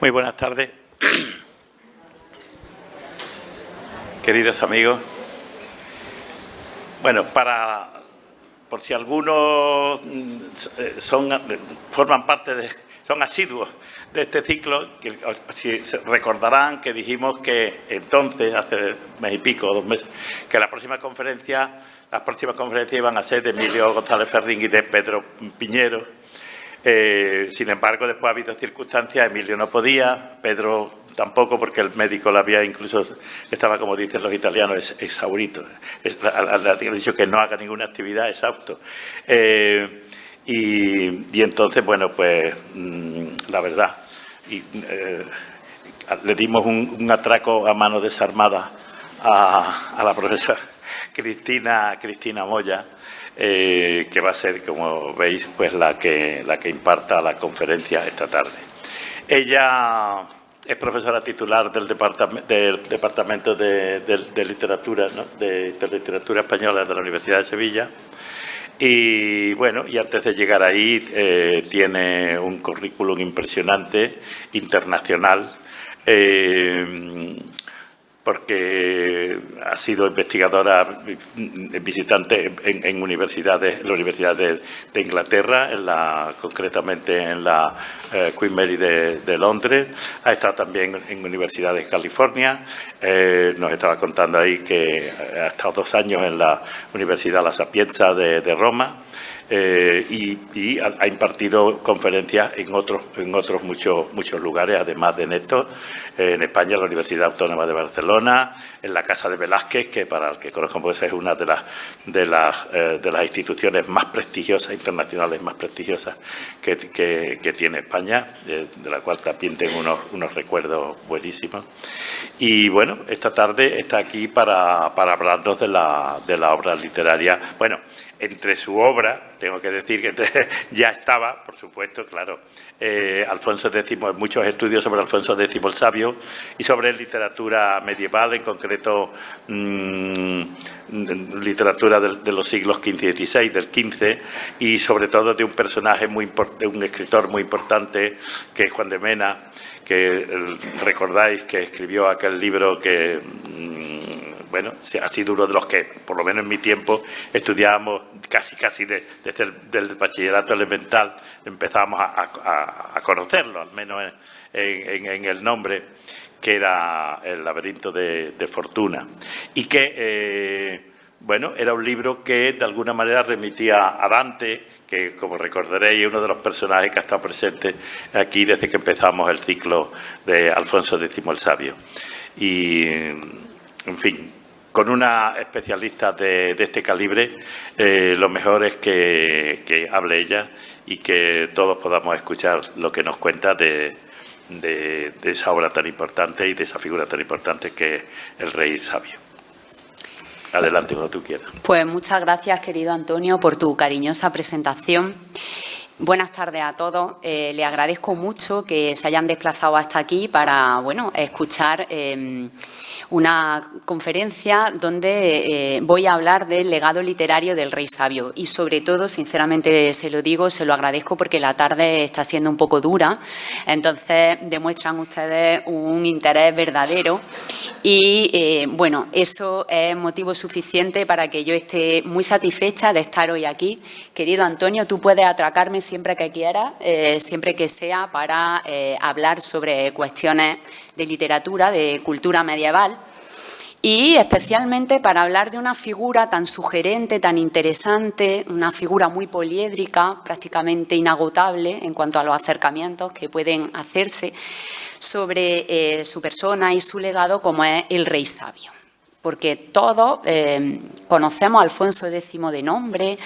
Muy buenas tardes, queridos amigos. Bueno, por si algunos forman parte son asiduos de este ciclo, si recordarán que dijimos que entonces, hace mes y pico, 2 meses, que las próximas conferencias iban a ser de Emilio González Ferrín y de Pedro Piñero. Sin embargo, después ha habido circunstancias, Emilio no podía, Pedro tampoco, porque el médico la había incluso, estaba, como dicen los italianos, exhaurito. Ha dicho que no haga ninguna actividad, exhausto. Y entonces, bueno, pues la verdad, le dimos un atraco a mano desarmada a la profesora Cristina Moya, que va a ser, como veis, pues la que imparta la conferencia esta tarde. Ella es profesora titular del Departamento de Literatura, ¿no? de Literatura Española de la Universidad de Sevilla. Y bueno, y antes de llegar ahí tiene un currículum impresionante, internacional, porque ha sido investigadora visitante en universidades, la Universidad de Inglaterra, concretamente en la Queen Mary de Londres. Ha estado también en universidades de California. Nos estaba contando ahí que ha estado 2 años en la Universidad La Sapienza de Roma. Y ha impartido conferencias en otros muchos lugares, además de Néstor, en España, en la Universidad Autónoma de Barcelona, en la Casa de Velázquez, que para el que conozcan pues es una de las instituciones más prestigiosas, internacionales más prestigiosas que tiene España, de la cual también tengo unos recuerdos buenísimos. Y bueno, esta tarde está aquí para hablarnos de la obra literaria. Bueno, entre su obra, tengo que decir que ya estaba, por supuesto, claro, Alfonso X, muchos estudios sobre Alfonso X el Sabio y sobre literatura medieval, en concreto literatura de los siglos XV y XVI, del XV, y sobre todo de un personaje de un escritor muy importante, que es Juan de Mena, que recordáis que escribió aquel libro que bueno, ha sido uno de los que, por lo menos en mi tiempo, estudiábamos casi desde el bachillerato elemental, empezábamos a conocerlo, al menos en el nombre, que era El laberinto de Fortuna. Y que, bueno, era un libro que de alguna manera remitía a Dante, que, como recordaréis, es uno de los personajes que ha estado presente aquí desde que empezamos el ciclo de Alfonso X el Sabio. Y, en fin, con una especialista de este calibre, lo mejor es que hable ella y que todos podamos escuchar lo que nos cuenta de esa obra tan importante y de esa figura tan importante que es el Rey Sabio. Adelante, cuando tú quieras. Pues muchas gracias, querido Antonio, por tu cariñosa presentación. Buenas tardes a todos. Le agradezco mucho que se hayan desplazado hasta aquí para, bueno, escuchar una conferencia donde voy a hablar del legado literario del Rey Sabio y, sobre todo, sinceramente se lo digo, se lo agradezco porque la tarde está siendo un poco dura, entonces demuestran ustedes un interés verdadero y, bueno, eso es motivo suficiente para que yo esté muy satisfecha de estar hoy aquí. Querido Antonio, tú puedes atracarme siempre que quieras, siempre que sea para hablar sobre cuestiones de literatura, de cultura medieval, y especialmente para hablar de una figura tan sugerente, tan interesante, una figura muy poliédrica, prácticamente inagotable en cuanto a los acercamientos que pueden hacerse sobre su persona y su legado, como es el Rey Sabio. Porque todos conocemos a Alfonso X de nombre,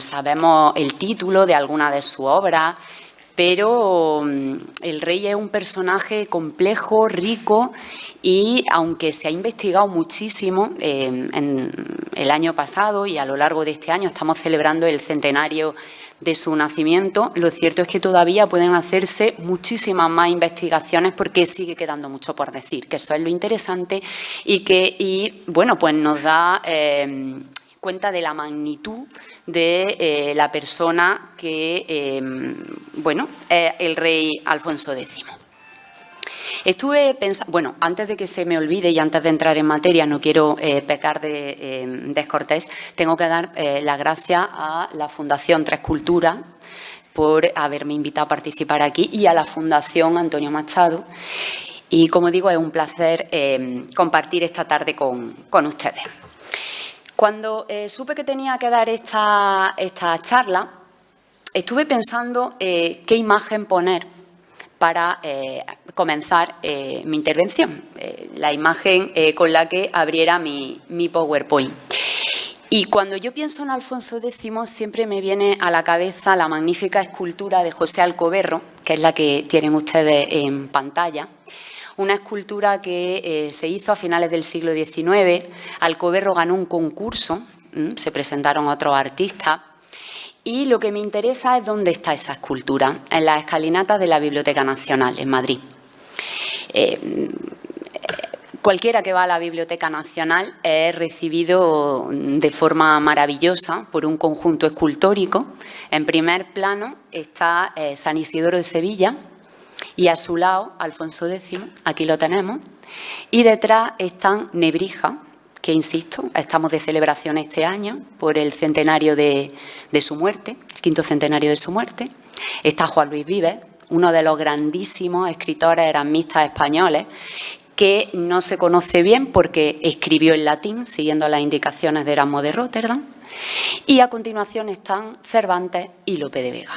sabemos el título de alguna de sus obras, pero el rey es un personaje complejo, rico y, aunque se ha investigado muchísimo en el año pasado y a lo largo de este año estamos celebrando el centenario de su nacimiento, lo cierto es que todavía pueden hacerse muchísimas más investigaciones porque sigue quedando mucho por decir, que eso es lo interesante y bueno, pues nos da cuenta de la magnitud de la persona que, bueno, es el rey Alfonso X. Estuve pensando, bueno, antes de que se me olvide y antes de entrar en materia, no quiero pecar de descortés, tengo que dar las gracias a la Fundación Tres Culturas por haberme invitado a participar aquí y a la Fundación Antonio Machado. Y, como digo, es un placer compartir esta tarde con ustedes. Cuando supe que tenía que dar esta charla, estuve pensando qué imagen poner para comenzar mi intervención, la imagen con la que abriera mi PowerPoint. Y cuando yo pienso en Alfonso X, siempre me viene a la cabeza la magnífica escultura de José Alcoberro, que es la que tienen ustedes en pantalla. Una escultura que se hizo a finales del siglo XIX. Alcoberro ganó un concurso, se presentaron otros artistas. Y lo que me interesa es dónde está esa escultura, en las escalinatas de la Biblioteca Nacional, en Madrid. Cualquiera que va a la Biblioteca Nacional es recibido de forma maravillosa por un conjunto escultórico. En primer plano está San Isidoro de Sevilla y a su lado Alfonso X, aquí lo tenemos, y detrás están Nebrija, que, insisto, estamos de celebración este año por el centenario de su muerte, el 5º centenario de su muerte. Está Juan Luis Vives, uno de los grandísimos escritores erasmistas españoles, que no se conoce bien porque escribió en latín, siguiendo las indicaciones de Erasmo de Róterdam. Y a continuación están Cervantes y Lope de Vega.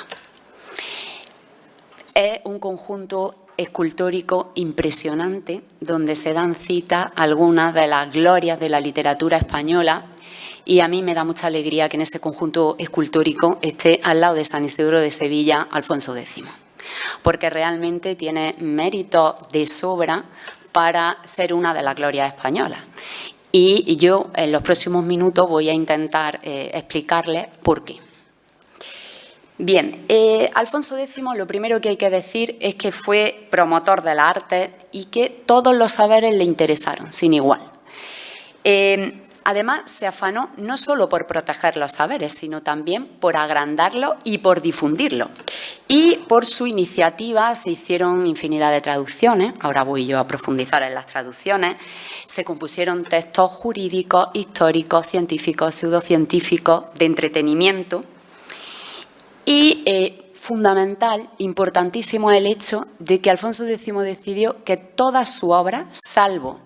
Es un conjunto escultórico impresionante donde se dan cita algunas de las glorias de la literatura española, y a mí me da mucha alegría que en ese conjunto escultórico esté al lado de San Isidoro de Sevilla Alfonso X, porque realmente tiene méritos de sobra para ser una de las glorias españolas. Y yo en los próximos minutos voy a intentar explicarles por qué. Bien, Alfonso X, lo primero que hay que decir es que fue promotor de la arte y que todos los saberes le interesaron, sin igual. Además, se afanó no solo por proteger los saberes, sino también por agrandarlos y por difundirlos. Y por su iniciativa se hicieron infinidad de traducciones, ahora voy yo a profundizar en las traducciones, se compusieron textos jurídicos, históricos, científicos, pseudocientíficos, de entretenimiento. Y fundamental, importantísimo, el hecho de que Alfonso X decidió que todas sus obras, salvo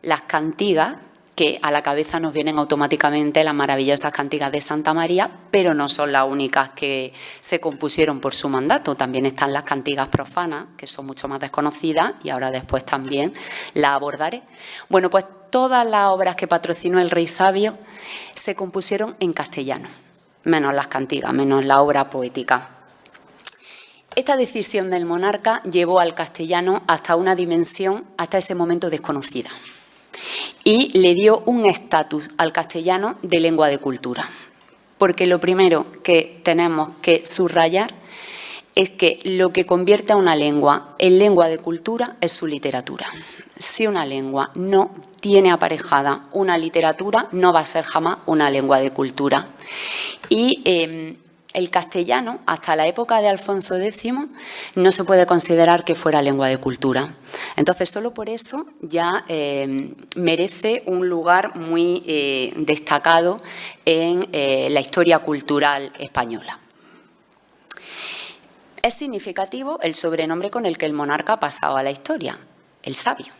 las cantigas, que a la cabeza nos vienen automáticamente las maravillosas cantigas de Santa María, pero no son las únicas que se compusieron por su mandato. También están las cantigas profanas, que son mucho más desconocidas, y ahora después también las abordaré. Bueno, pues todas las obras que patrocinó el Rey Sabio se compusieron en castellano, menos las cantigas, menos la obra poética. Esta decisión del monarca llevó al castellano hasta una dimensión hasta ese momento desconocida y le dio un estatus al castellano de lengua de cultura. Porque lo primero que tenemos que subrayar es que lo que convierte a una lengua en lengua de cultura es su literatura. Si una lengua no tiene aparejada una literatura, no va a ser jamás una lengua de cultura. Y el castellano, hasta la época de Alfonso X, no se puede considerar que fuera lengua de cultura. Entonces, solo por eso ya merece un lugar muy destacado en la historia cultural española. Es significativo el sobrenombre con el que el monarca ha pasado a la historia, el Sabio.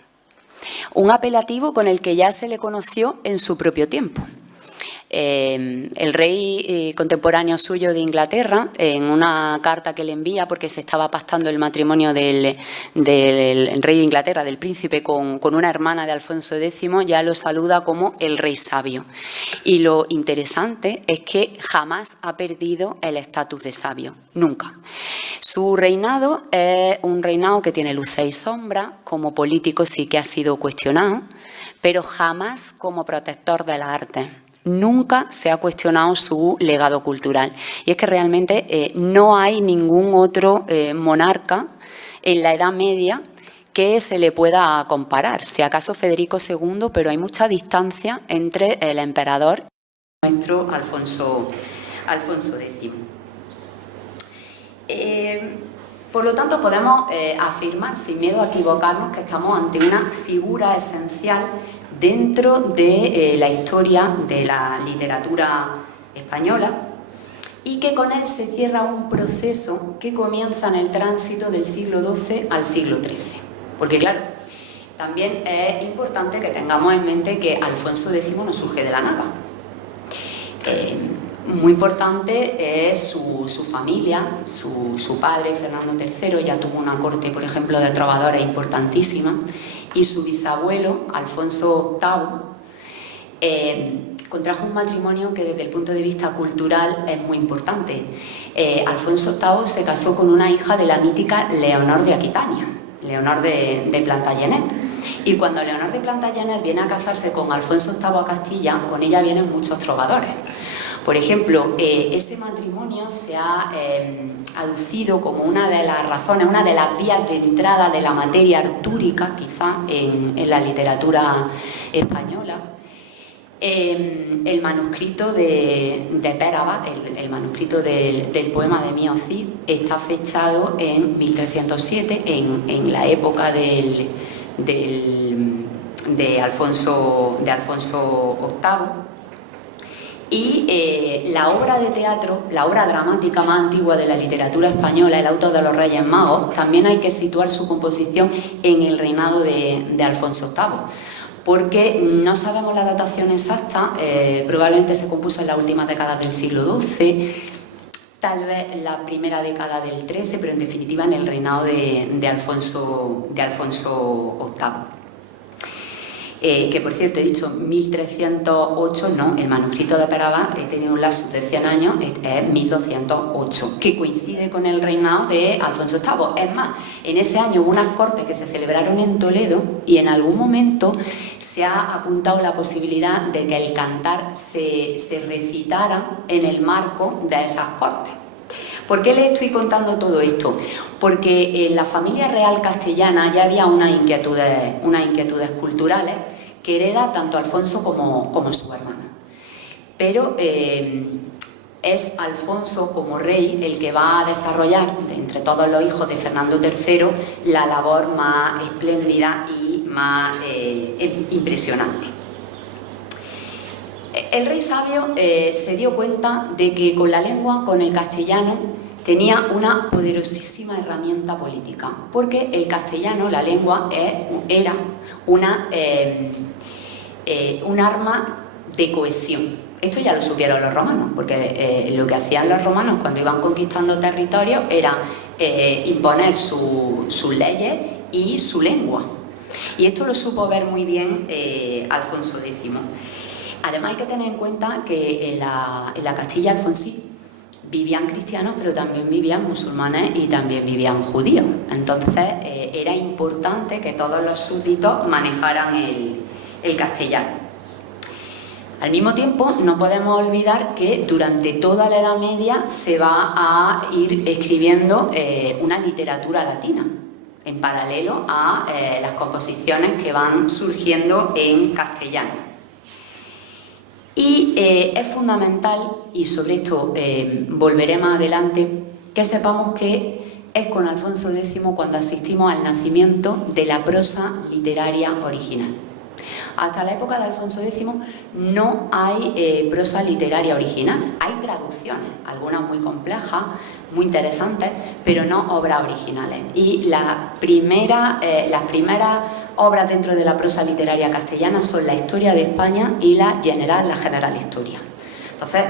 Un apelativo con el que ya se le conoció en su propio tiempo. El rey contemporáneo suyo de Inglaterra, en una carta que le envía, porque se estaba pactando el matrimonio del rey de Inglaterra, del príncipe, con una hermana de Alfonso X, ya lo saluda como el rey sabio. Y lo interesante es que jamás ha perdido el estatus de sabio, nunca. Su reinado es un reinado que tiene luces y sombras, como político sí que ha sido cuestionado, pero jamás como protector de la arte. Nunca se ha cuestionado su legado cultural. Y es que realmente no hay ningún otro monarca en la Edad Media que se le pueda comparar. Si acaso Federico II, pero hay mucha distancia entre el emperador y nuestro Alfonso X. Por lo tanto, podemos afirmar, sin miedo a equivocarnos, que estamos ante una figura esencial dentro de la historia de la literatura española y que con él se cierra un proceso que comienza en el tránsito del siglo XII al siglo XIII. Porque, claro, también es importante que tengamos en mente que Alfonso X no surge de la nada. Muy importante es su familia, su padre, Fernando III, ya tuvo una corte, por ejemplo, de trovadores importantísima, y su bisabuelo, Alfonso VIII, contrajo un matrimonio que desde el punto de vista cultural es muy importante. Alfonso VIII se casó con una hija de la mítica Leonor de Aquitania, Leonor de Plantagenet. Y cuando Leonor de Plantagenet viene a casarse con Alfonso VIII a Castilla, con ella vienen muchos trovadores. Por ejemplo, ese matrimonio se ha aducido como una de las razones, una de las vías de entrada de la materia artúrica, quizá, en la literatura española. El manuscrito de Pere Abad, el manuscrito del poema de Mío Cid, está fechado en 1307, en la época de Alfonso VIII. Y la obra de teatro, la obra dramática más antigua de la literatura española, El auto de los Reyes Magos, también hay que situar su composición en el reinado de Alfonso VIII. Porque no sabemos la datación exacta, probablemente se compuso en la última década del siglo XII, tal vez la primera década del XIII, pero en definitiva en el reinado de Alfonso VIII. Que por cierto, he dicho 1308, no, el manuscrito de Pere Abad he tenido un lapso de 100 años, es 1208, que coincide con el reinado de Alfonso VIII. Es más, en ese año hubo unas cortes que se celebraron en Toledo y en algún momento se ha apuntado la posibilidad de que el cantar se recitara en el marco de esas cortes. ¿Por qué les estoy contando todo esto? Porque en la familia real castellana ya había unas inquietudes culturales que hereda tanto Alfonso como su hermano. Pero es Alfonso como rey el que va a desarrollar, entre todos los hijos de Fernando III, la labor más espléndida y más impresionante. El rey sabio se dio cuenta de que con la lengua, con el castellano, tenía una poderosísima herramienta política, porque el castellano, la lengua, era un arma de cohesión. Esto ya lo supieron los romanos, porque lo que hacían los romanos cuando iban conquistando territorios era imponer sus leyes y su lengua. Y esto lo supo ver muy bien Alfonso X. Además hay que tener en cuenta que en la Castilla alfonsí vivían cristianos, pero también vivían musulmanes y también vivían judíos. Entonces era importante que todos los súbditos manejaran el castellano. Al mismo tiempo, no podemos olvidar que durante toda la Edad Media se va a ir escribiendo una literatura latina, en paralelo a las composiciones que van surgiendo en castellano. Y es fundamental, y sobre esto volveré más adelante, que sepamos que es con Alfonso X cuando asistimos al nacimiento de la prosa literaria original. Hasta la época de Alfonso X no hay prosa literaria original, hay traducciones, algunas muy complejas, muy interesantes, pero no obras originales. Y las primeras obras dentro de la prosa literaria castellana son la Historia de España y la General Historia. Entonces,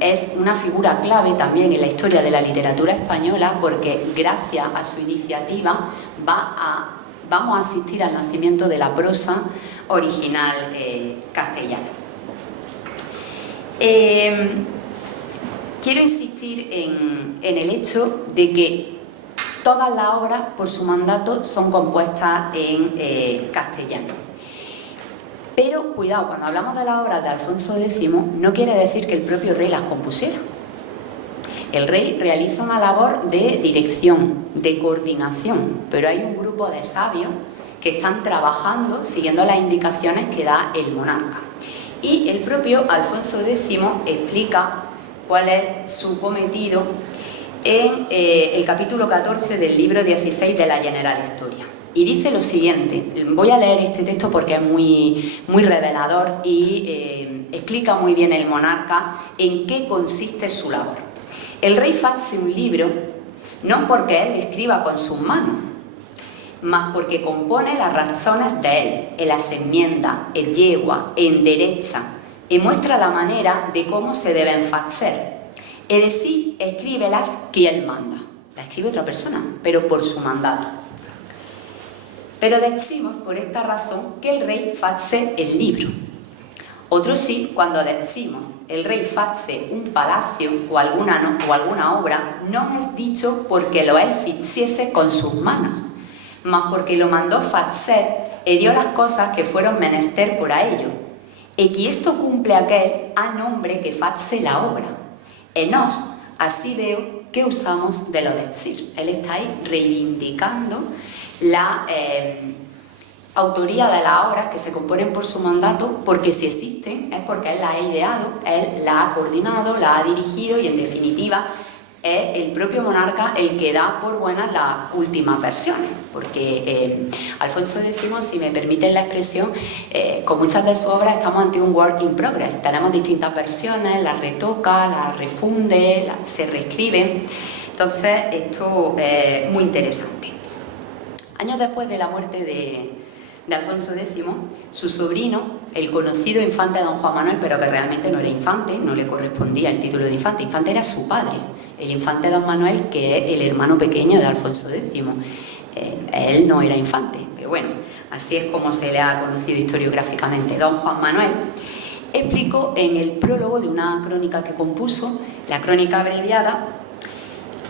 es una figura clave también en la historia de la literatura española porque gracias a su iniciativa vamos a asistir al nacimiento de la prosa original castellana. Quiero insistir en el hecho de que todas las obras, por su mandato, son compuestas en castellano. Pero, cuidado, cuando hablamos de las obras de Alfonso X, no quiere decir que el propio rey las compusiera. El rey realiza una labor de dirección, de coordinación, pero hay un grupo de sabios que están trabajando siguiendo las indicaciones que da el monarca. Y el propio Alfonso X explica cuál es su cometido en el capítulo 14 del libro 16 de la General Historia. Y dice lo siguiente, voy a leer este texto porque es muy revelador y explica muy bien el monarca en qué consiste su labor. El rey face un libro no porque él escriba con sus manos, mas porque compone las razones de él, él las enmienda, él yegua, endereza, y muestra la manera de cómo se deben hacer. Es decir, escríbelas que él manda. La escribe otra persona, pero por su mandato. Pero decimos por esta razón que el rey face el libro. Otro sí, cuando decimos el rey face un palacio o alguna obra, no es dicho porque lo él ficiese con sus manos, mas porque lo mandó facer e dio las cosas que fueron menester por a ello. E que esto cumple aquel a nombre que face la obra. E nos, así veo que usamos de lo decir. Él está ahí reivindicando la autoría de las obras que se componen por su mandato, porque si existen es porque él las ha ideado, él las ha coordinado, las ha dirigido y en definitiva es el propio monarca el que da por buenas las últimas versiones, porque Alfonso X, si me permiten la expresión, con muchas de sus obras estamos ante un work in progress. Tenemos distintas versiones, las retoca, las refunde, se reescriben. Entonces esto es muy interesante. Años después de la muerte de Alfonso X, su sobrino, el conocido infante don Juan Manuel, pero que realmente no era infante, no le correspondía el título de infante, infante era su padre, el infante don Manuel, que es el hermano pequeño de Alfonso X. Él no era infante, pero bueno, así es como se le ha conocido historiográficamente. Don Juan Manuel explicó en el prólogo de una crónica que compuso, la crónica abreviada,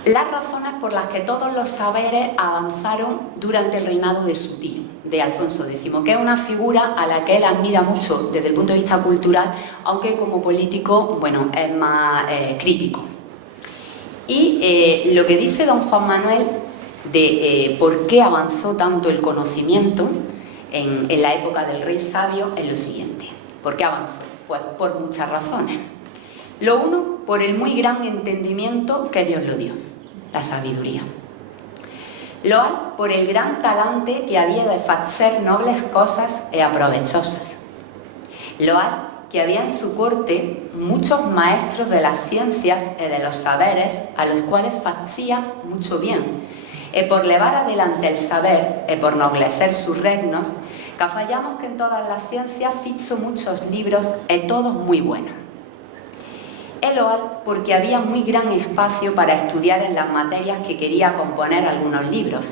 las razones por las que todos los saberes avanzaron durante el reinado de su tío, de Alfonso X, que es una figura a la que él admira mucho desde el punto de vista cultural, aunque como político, bueno, es más crítico. Y lo que dice don Juan Manuel de por qué avanzó tanto el conocimiento en la época del rey sabio es lo siguiente. ¿Por qué avanzó? Pues por muchas razones. Lo uno, por el muy gran entendimiento que Dios lo dio, la sabiduría. Lo por el gran talante que había de hacer nobles cosas e aprovechosas. Lo que había en su corte muchos maestros de las ciencias y de los saberes a los cuales hacía mucho bien, y por llevar adelante el saber y por noblecer sus reinos, que fallamos que en todas las ciencias fizo muchos libros y todos muy buenos. Eloal porque había muy gran espacio para estudiar en las materias que quería componer algunos libros.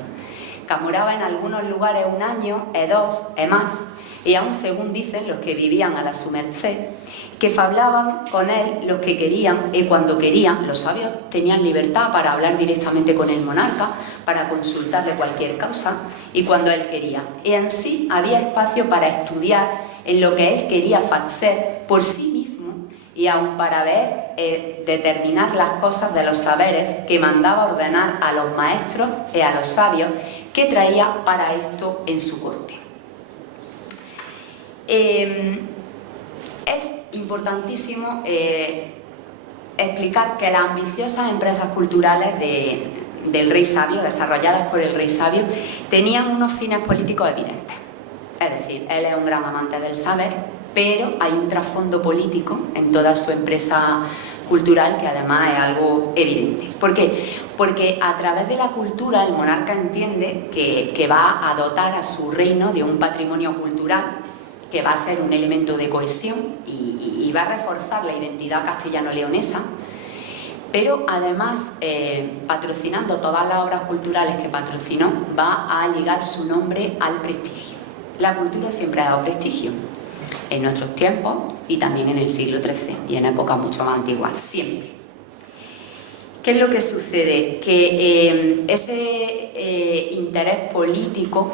Camoraba en algunos lugares un año, dos, más, y aún según dicen los que vivían a la su merced, que fablaban con él los que querían y cuando querían. Los sabios tenían libertad para hablar directamente con el monarca, para consultarle cualquier causa y cuando él quería. Y en sí había espacio para estudiar en lo que él quería hacer por sí mismo y aún para ver, determinar las cosas de los saberes que mandaba ordenar a los maestros y a los sabios que traía para esto en su corte. Es importantísimo explicar que las ambiciosas empresas culturales del rey sabio, desarrolladas por el rey sabio, tenían unos fines políticos evidentes. Es decir, él es un gran amante del saber, pero hay un trasfondo político en toda su empresa cultural que además es algo evidente. ¿Por qué? Porque a través de la cultura el monarca entiende que va a dotar a su reino de un patrimonio cultural que va a ser un elemento de cohesión y va a reforzar la identidad castellano-leonesa, pero además, patrocinando todas las obras culturales que patrocinó, va a ligar su nombre al prestigio. La cultura siempre ha dado prestigio, en nuestros tiempos y también en el siglo XIII y en épocas mucho más antiguas, siempre. ¿Qué es lo que sucede? Que ese interés político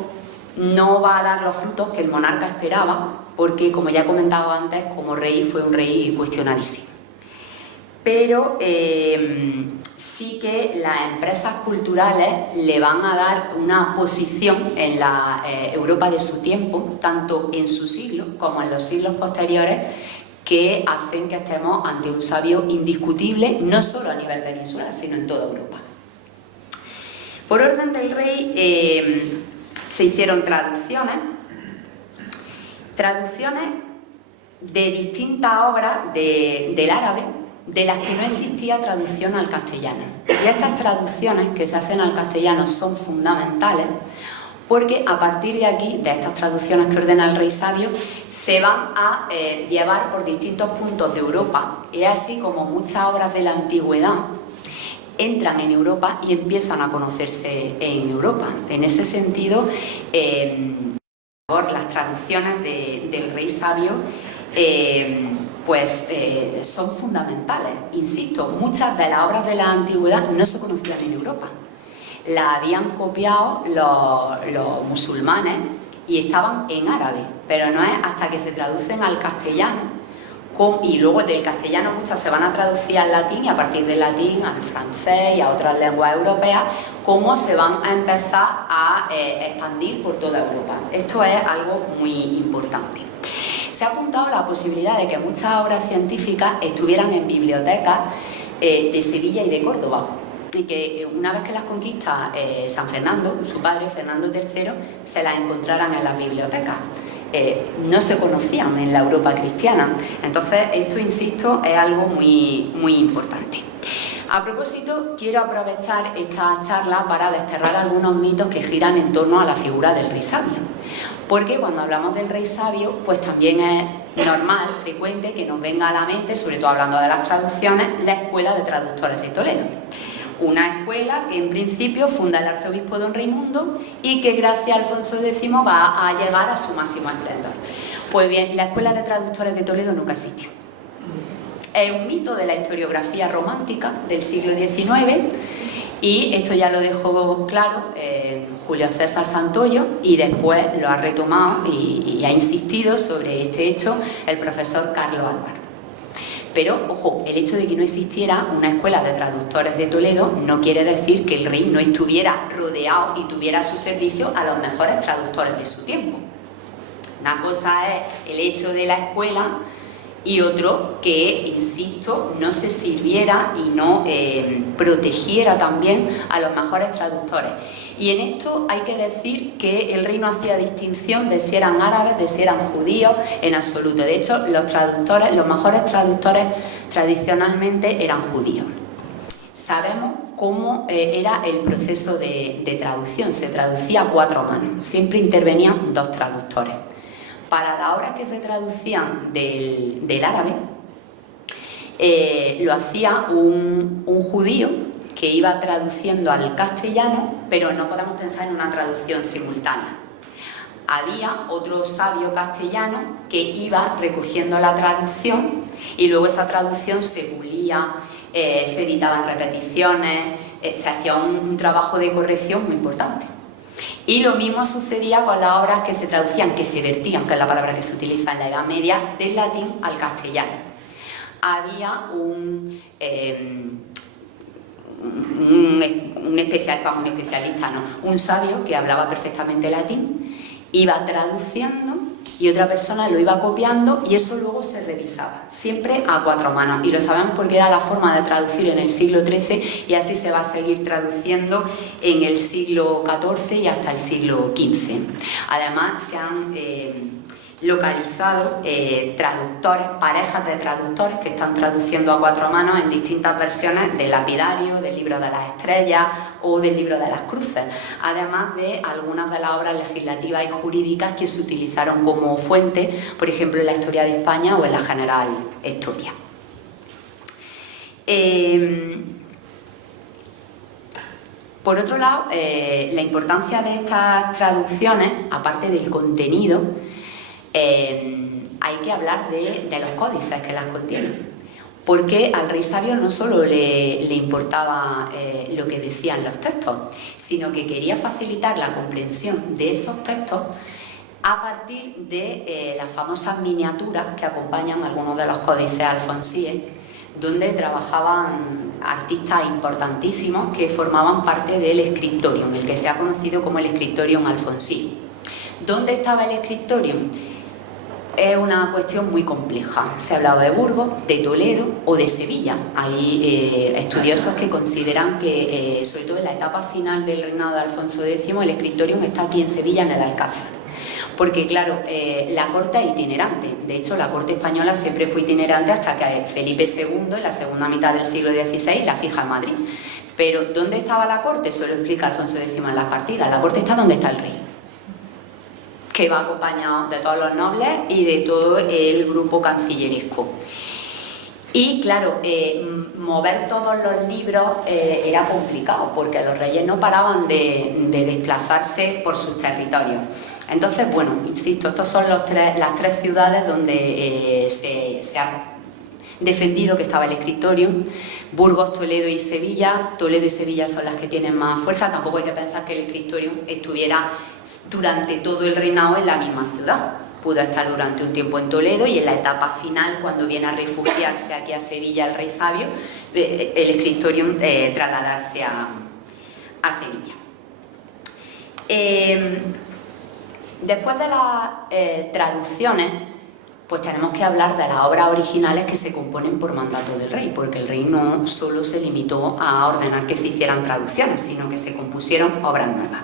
no va a dar los frutos que el monarca esperaba, porque, como ya he comentado antes, como rey fue un rey cuestionadísimo. Pero sí que las empresas culturales le van a dar una posición en la Europa de su tiempo, tanto en su siglo como en los siglos posteriores, que hacen que estemos ante un sabio indiscutible, no solo a nivel peninsular, sino en toda Europa. Por orden del rey se hicieron traducciones de distintas obras del árabe, de las que no existía traducción al castellano. Y estas traducciones que se hacen al castellano son fundamentales porque a partir de aquí, de estas traducciones que ordena el rey sabio, se van a llevar por distintos puntos de Europa. Es así como muchas obras de la antigüedad entran en Europa y empiezan a conocerse en Europa. En ese sentido, las traducciones del rey sabio son fundamentales. Insisto, muchas de las obras de la antigüedad no se conocían en Europa. Las habían copiado los musulmanes y estaban en árabe, pero no es hasta que se traducen al castellano, y luego del castellano muchas se van a traducir al latín, y a partir del latín al francés y a otras lenguas europeas, cómo se van a empezar a expandir por toda Europa. Esto es algo muy importante. Se ha apuntado la posibilidad de que muchas obras científicas estuvieran en bibliotecas de Sevilla y de Córdoba, y que una vez que las conquista San Fernando, su padre Fernando III, se las encontraran en las bibliotecas. No se conocían en la Europa cristiana. Entonces, esto, insisto, es algo muy, muy importante. A propósito, quiero aprovechar esta charla para desterrar algunos mitos que giran en torno a la figura del rey sabio. Porque cuando hablamos del rey sabio, pues también es normal, frecuente, que nos venga a la mente, sobre todo hablando de las traducciones, la Escuela de Traductores de Toledo. Una escuela que en principio funda el arzobispo don Raimundo y que gracias a Alfonso X va a llegar a su máximo esplendor. Pues bien, la Escuela de Traductores de Toledo nunca existió. Es un mito de la historiografía romántica del siglo XIX, y esto ya lo dejó claro Julio César Santoyo, y después lo ha retomado y ha insistido sobre este hecho el profesor Carlos Álvaro. Pero, ojo, el hecho de que no existiera una escuela de traductores de Toledo no quiere decir que el rey no estuviera rodeado y tuviera a su servicio a los mejores traductores de su tiempo. Una cosa es el hecho de la escuela y otro que, insisto, no se sirviera y no protegiera también a los mejores traductores. Y en esto hay que decir que el rey no hacía distinción de si eran árabes, de si eran judíos, en absoluto. De hecho, los mejores traductores tradicionalmente eran judíos. Sabemos cómo era el proceso de traducción. Se traducía a 4 manos, siempre intervenían 2 traductores. Para las obras que se traducían del árabe, lo hacía un judío que iba traduciendo al castellano, pero no podemos pensar en una traducción simultánea. Había otro sabio castellano que iba recogiendo la traducción y luego esa traducción se pulía, se editaban repeticiones, se hacía un trabajo de corrección muy importante. Y lo mismo sucedía con las obras que se traducían, que se vertían, que es la palabra que se utiliza en la Edad Media, del latín al castellano. Había un sabio que hablaba perfectamente latín, iba traduciendo y otra persona lo iba copiando, y eso luego se revisaba, siempre a 4 manos, y lo sabemos porque era la forma de traducir en el siglo XIII, y así se va a seguir traduciendo en el siglo XIV y hasta el siglo XV. Además, se han localizado traductores, parejas de traductores que están traduciendo a 4 manos en distintas versiones del lapidario, del libro de las estrellas o del libro de las cruces, además de algunas de las obras legislativas y jurídicas que se utilizaron como fuente, por ejemplo en la Historia de España o en la General Historia. Por otro lado, la importancia de estas traducciones, aparte del contenido, hay que hablar de los códices que las contienen, porque al rey sabio no solo le importaba lo que decían los textos, sino que quería facilitar la comprensión de esos textos a partir de las famosas miniaturas que acompañan algunos de los códices alfonsíes, donde trabajaban artistas importantísimos que formaban parte del scriptorium, el que se ha conocido como el scriptorium alfonsí. ¿Dónde estaba el scriptorium? es una cuestión muy compleja. Se ha hablado de Burgos, de Toledo o de Sevilla. Hay estudiosos que consideran que, sobre todo en la etapa final del reinado de Alfonso X, el Scriptorium está aquí en Sevilla, en el Alcázar. Porque, claro, la corte es itinerante. De hecho, la corte española siempre fue itinerante hasta que Felipe II, en la segunda mitad del siglo XVI, la fija en Madrid. Pero, ¿dónde estaba la corte? Eso lo explica Alfonso X en las partidas. La corte está donde está el rey, que va acompañado de todos los nobles y de todo el grupo cancilleresco. Y claro, mover todos los libros era complicado, porque los reyes no paraban de desplazarse por sus territorios. Entonces, bueno, insisto, estas son las tres ciudades donde se ha defendido que estaba el Scriptorium: Burgos, Toledo y Sevilla. Toledo y Sevilla son las que tienen más fuerza. Tampoco hay que pensar que el Scriptorium estuviera durante todo el reinado en la misma ciudad. Pudo estar durante un tiempo en Toledo y en la etapa final, cuando viene a refugiarse aquí a Sevilla el rey sabio, el Scriptorium trasladarse a Sevilla. Después de las traducciones, pues tenemos que hablar de las obras originales que se componen por mandato del rey, porque el rey no solo se limitó a ordenar que se hicieran traducciones, sino que se compusieron obras nuevas.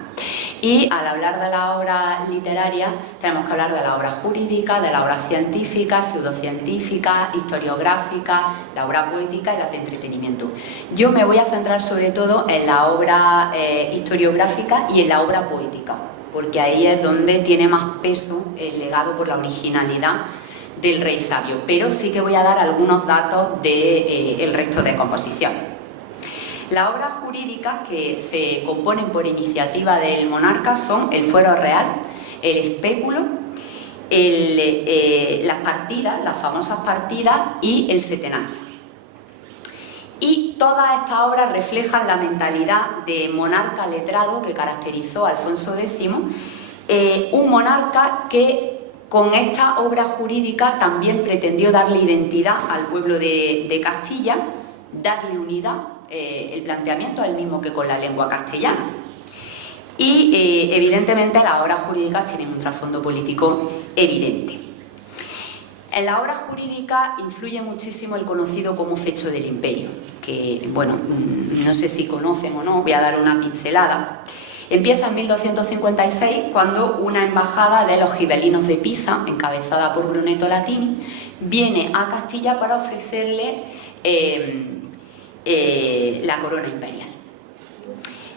Y al hablar de la obra literaria, tenemos que hablar de la obra jurídica, de la obra científica, pseudocientífica, historiográfica, la obra poética y las de entretenimiento. Yo me voy a centrar sobre todo en la obra historiográfica y en la obra poética, porque ahí es donde tiene más peso el legado por la originalidad del rey sabio, pero sí que voy a dar algunos datos del resto de composiciones. Las obras jurídicas que se componen por iniciativa del monarca son el fuero real, el espéculo, las partidas, las famosas partidas y el setenario. Y todas estas obras reflejan la mentalidad de monarca letrado que caracterizó a Alfonso X, un monarca que con esta obra jurídica también pretendió darle identidad al pueblo de Castilla, darle unidad. El planteamiento es el mismo que con la lengua castellana. Y evidentemente las obras jurídicas tienen un trasfondo político evidente. En la obra jurídica influye muchísimo el conocido como Fecho del Imperio, que, bueno, no sé si conocen o no, voy a dar una pincelada. Empieza en 1256, cuando una embajada de los gibelinos de Pisa, encabezada por Brunetto Latini, viene a Castilla para ofrecerle la corona imperial.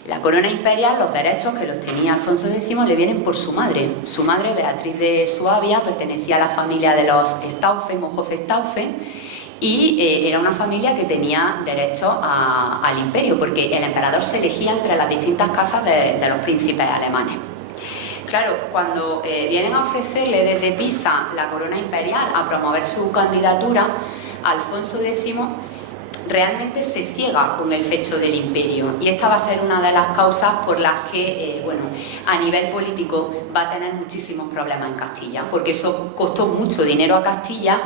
La corona imperial, los derechos que los tenía Alfonso X, le vienen por su madre. Su madre, Beatriz de Suabia, pertenecía a la familia de los Stauffen o Hohenstaufen y era una familia que tenía derecho al imperio, porque el emperador se elegía entre las distintas casas de los príncipes alemanes. Claro, cuando vienen a ofrecerle desde Pisa la corona imperial, a promover su candidatura, Alfonso X realmente se ciega con el fecho del imperio, y esta va a ser una de las causas por las que, bueno, a nivel político va a tener muchísimos problemas en Castilla, porque eso costó mucho dinero a Castilla.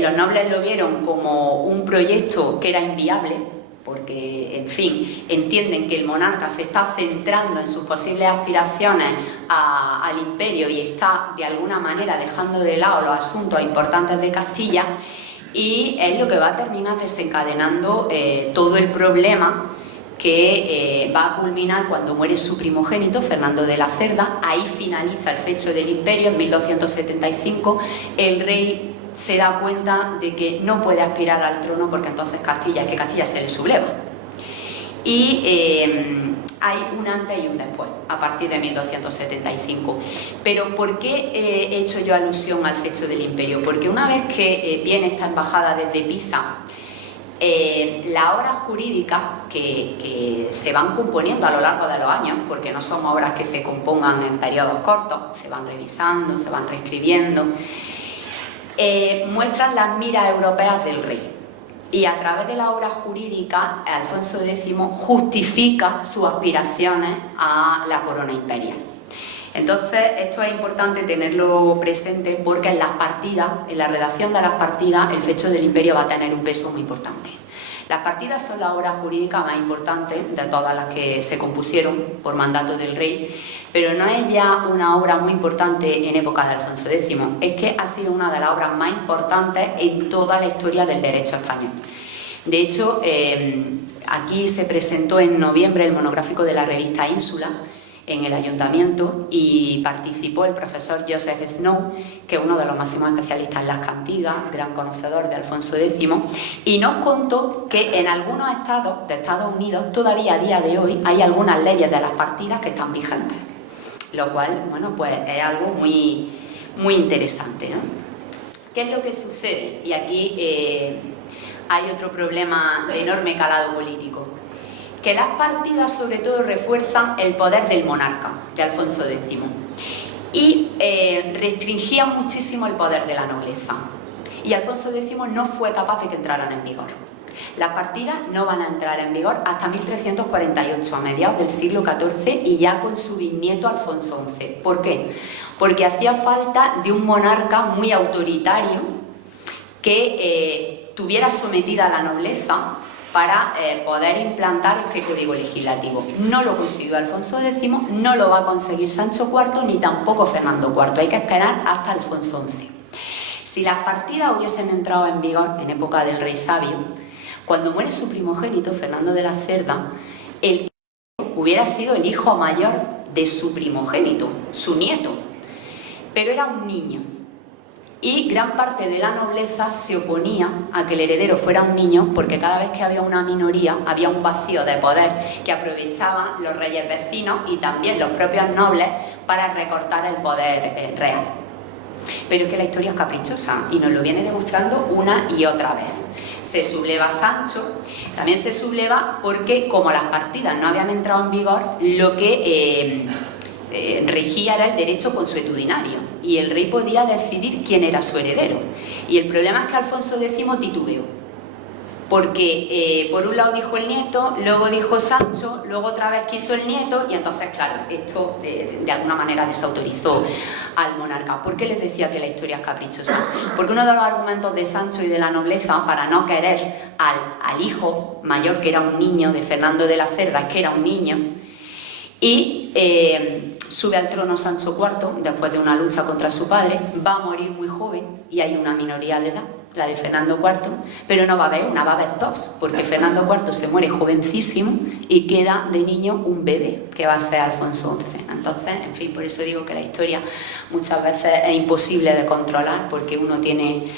Los nobles lo vieron como un proyecto que era inviable, porque, en fin, entienden que el monarca se está centrando en sus posibles aspiraciones al imperio y está, de alguna manera, dejando de lado los asuntos importantes de Castilla. Y es lo que va a terminar desencadenando todo el problema que va a culminar cuando muere su primogénito, Fernando de la Cerda. Ahí finaliza el fecho del imperio. En 1275 el rey se da cuenta de que no puede aspirar al trono, porque entonces Castilla se le subleva. Y hay un antes y un después, a partir de 1275. Pero ¿por qué he hecho yo alusión al fecho del imperio? Porque una vez que viene esta embajada desde Pisa, las obras jurídicas que se van componiendo a lo largo de los años, porque no son obras que se compongan en periodos cortos, se van revisando, se van reescribiendo, muestran las miras europeas del rey. Y a través de la obra jurídica, Alfonso X justifica sus aspiraciones a la corona imperial. Entonces, esto es importante tenerlo presente, porque en las partidas, en la redacción de las partidas, el fecho del imperio va a tener un peso muy importante. Las partidas son la obra jurídica más importante de todas las que se compusieron por mandato del rey, pero no es ya una obra muy importante en época de Alfonso X, es que ha sido una de las obras más importantes en toda la historia del derecho español. De hecho, aquí se presentó en noviembre el monográfico de la revista Ínsula en el Ayuntamiento y participó el profesor Joseph Snow, que es uno de los máximos especialistas en las cantigas, gran conocedor de Alfonso X, y nos contó que en algunos estados de Estados Unidos todavía a día de hoy hay algunas leyes de las partidas que están vigentes, lo cual, bueno, pues es algo muy interesante, ¿no? ¿Qué es lo que sucede? Y aquí hay otro problema de enorme calado político. Que las partidas sobre todo refuerzan el poder del monarca, de Alfonso X, y restringían muchísimo el poder de la nobleza. Y Alfonso X no fue capaz de que entraran en vigor. Las partidas no van a entrar en vigor hasta 1348, a mediados del siglo XIV, y ya con su bisnieto Alfonso XI. ¿Por qué? Porque hacía falta de un monarca muy autoritario que tuviera sometida a la nobleza para poder implantar este código legislativo. No lo consiguió Alfonso X, no lo va a conseguir Sancho IV ni tampoco Fernando IV. Hay que esperar hasta Alfonso XI. Si las partidas hubiesen entrado en vigor en época del rey sabio, cuando muere su primogénito, Fernando de la Cerda, el hubiera sido el hijo mayor de su primogénito, su nieto, pero era un niño. Y gran parte de la nobleza se oponía a que el heredero fuera un niño, porque cada vez que había una minoría había un vacío de poder que aprovechaban los reyes vecinos y también los propios nobles para recortar el poder real. Pero es que la historia es caprichosa y nos lo viene demostrando una y otra vez. Se subleva Sancho, también se subleva porque como las partidas no habían entrado en vigor, lo que regía era el derecho consuetudinario y el rey podía decidir quién era su heredero. Y el problema es que Alfonso X titubeó, porque por un lado dijo el nieto, luego dijo Sancho, luego otra vez quiso el nieto y entonces, claro, esto de alguna manera desautorizó al monarca. ¿Por qué les decía que la historia es caprichosa? Porque uno de los argumentos de Sancho y de la nobleza para no querer al hijo mayor, que era un niño, de Fernando de la Cerda, es que era un niño, y sube al trono Sancho IV después de una lucha contra su padre, va a morir muy joven y hay una minoría de edad, la de Fernando IV, pero no va a haber una, va a haber dos, porque Fernando IV se muere jovencísimo y queda de niño un bebé, que va a ser Alfonso XI. Entonces, en fin, por eso digo que la historia muchas veces es imposible de controlar, porque uno tiene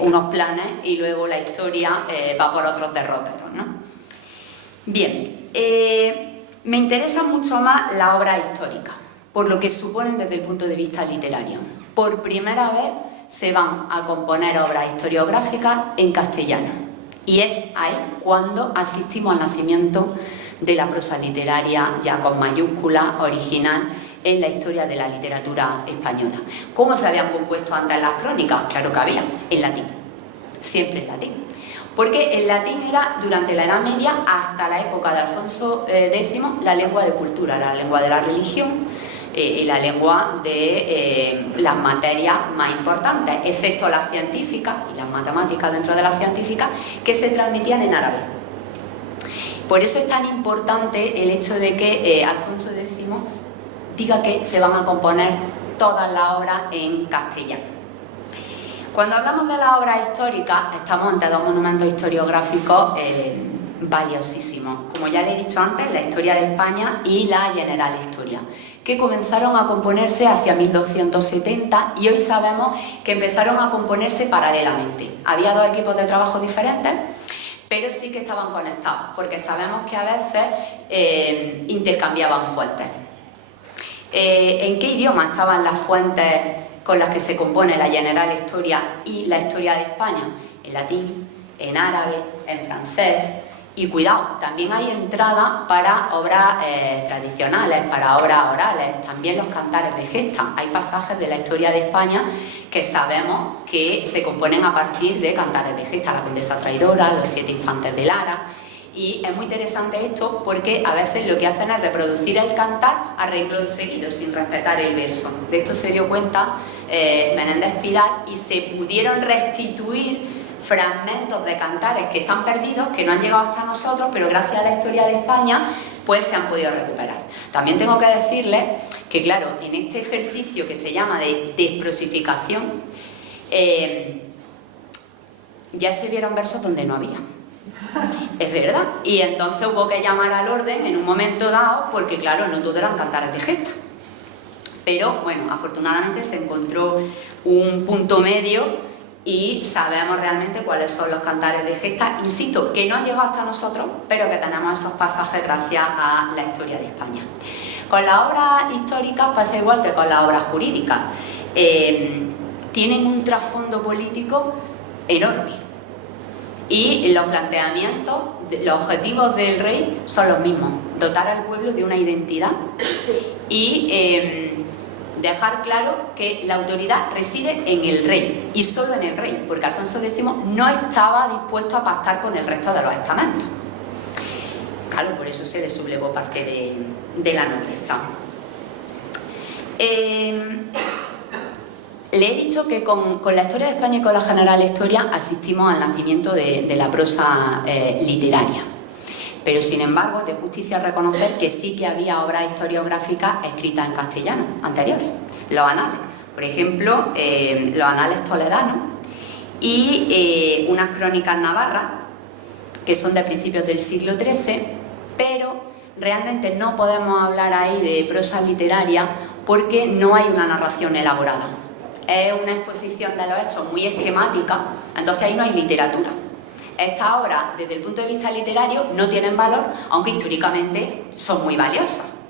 unos planes y luego la historia va por otros derroteros, ¿no? Bien, me interesa mucho más la obra histórica, por lo que suponen desde el punto de vista literario. Por primera vez se van a componer obras historiográficas en castellano y es ahí cuando asistimos al nacimiento de la prosa literaria ya con mayúscula, original, en la historia de la literatura española. ¿Cómo se habían compuesto antes las crónicas? Claro que había, en latín, siempre en latín. Porque el latín era, durante la Edad Media, hasta la época de Alfonso X, la lengua de cultura, la lengua de la religión y la lengua de las materias más importantes, excepto las científicas y las matemáticas dentro de las científicas, que se transmitían en árabe. Por eso es tan importante el hecho de que Alfonso X diga que se van a componer todas las obras en castellano. Cuando hablamos de las obras históricas, estamos ante dos monumentos historiográficos valiosísimos. Como ya le he dicho antes, la historia de España y la General Historia, que comenzaron a componerse hacia 1270 y hoy sabemos que empezaron a componerse paralelamente. Había dos equipos de trabajo diferentes, pero sí que estaban conectados, porque sabemos que a veces intercambiaban fuentes. ¿En qué idioma estaban las fuentes con las que se compone la General Historia y la Historia de España? En latín, en árabe, en francés. Y cuidado, también hay entrada para obras tradicionales, para obras orales, también los cantares de gesta. Hay pasajes de la Historia de España que sabemos que se componen a partir de cantares de gesta, la Condesa Traidora, los 7 infantes de Lara. Y es muy interesante esto porque a veces lo que hacen es reproducir el cantar a renglón seguido, sin respetar el verso. De esto se dio cuenta Menéndez Pidal y se pudieron restituir fragmentos de cantares que están perdidos, que no han llegado hasta nosotros, pero gracias a la historia de España pues se han podido recuperar. También tengo que decirles que, claro, en este ejercicio que se llama de desprosificación, ya se vieron versos donde no había. Es verdad. Y entonces hubo que llamar al orden en un momento dado, porque, claro, no todo eran cantares de gesta. Pero, bueno, afortunadamente se encontró un punto medio y sabemos realmente cuáles son los cantares de gesta, insisto, que no han llegado hasta nosotros, pero que tenemos esos pasajes gracias a la historia de España. Con las obras históricas pasa igual que con las obras jurídicas. Tienen un trasfondo político enorme y los planteamientos, los objetivos del rey son los mismos: dotar al pueblo de una identidad y dejar claro que la autoridad reside en el rey y solo en el rey, porque Alfonso X no estaba dispuesto a pactar con el resto de los estamentos. Claro, por eso se le sublevó parte de la nobleza. Le he dicho que con la historia de España y con la general historia asistimos al nacimiento de la prosa literaria. Pero, sin embargo, es de justicia reconocer que sí que había obras historiográficas escritas en castellano anteriores, los anales. Por ejemplo, los anales toledanos y unas crónicas navarras, que son de principios del siglo XIII, pero realmente no podemos hablar ahí de prosa literaria porque no hay una narración elaborada. Es una exposición de los hechos muy esquemática, entonces ahí no hay literatura. Estas obras, desde el punto de vista literario, no tienen valor, aunque históricamente son muy valiosas.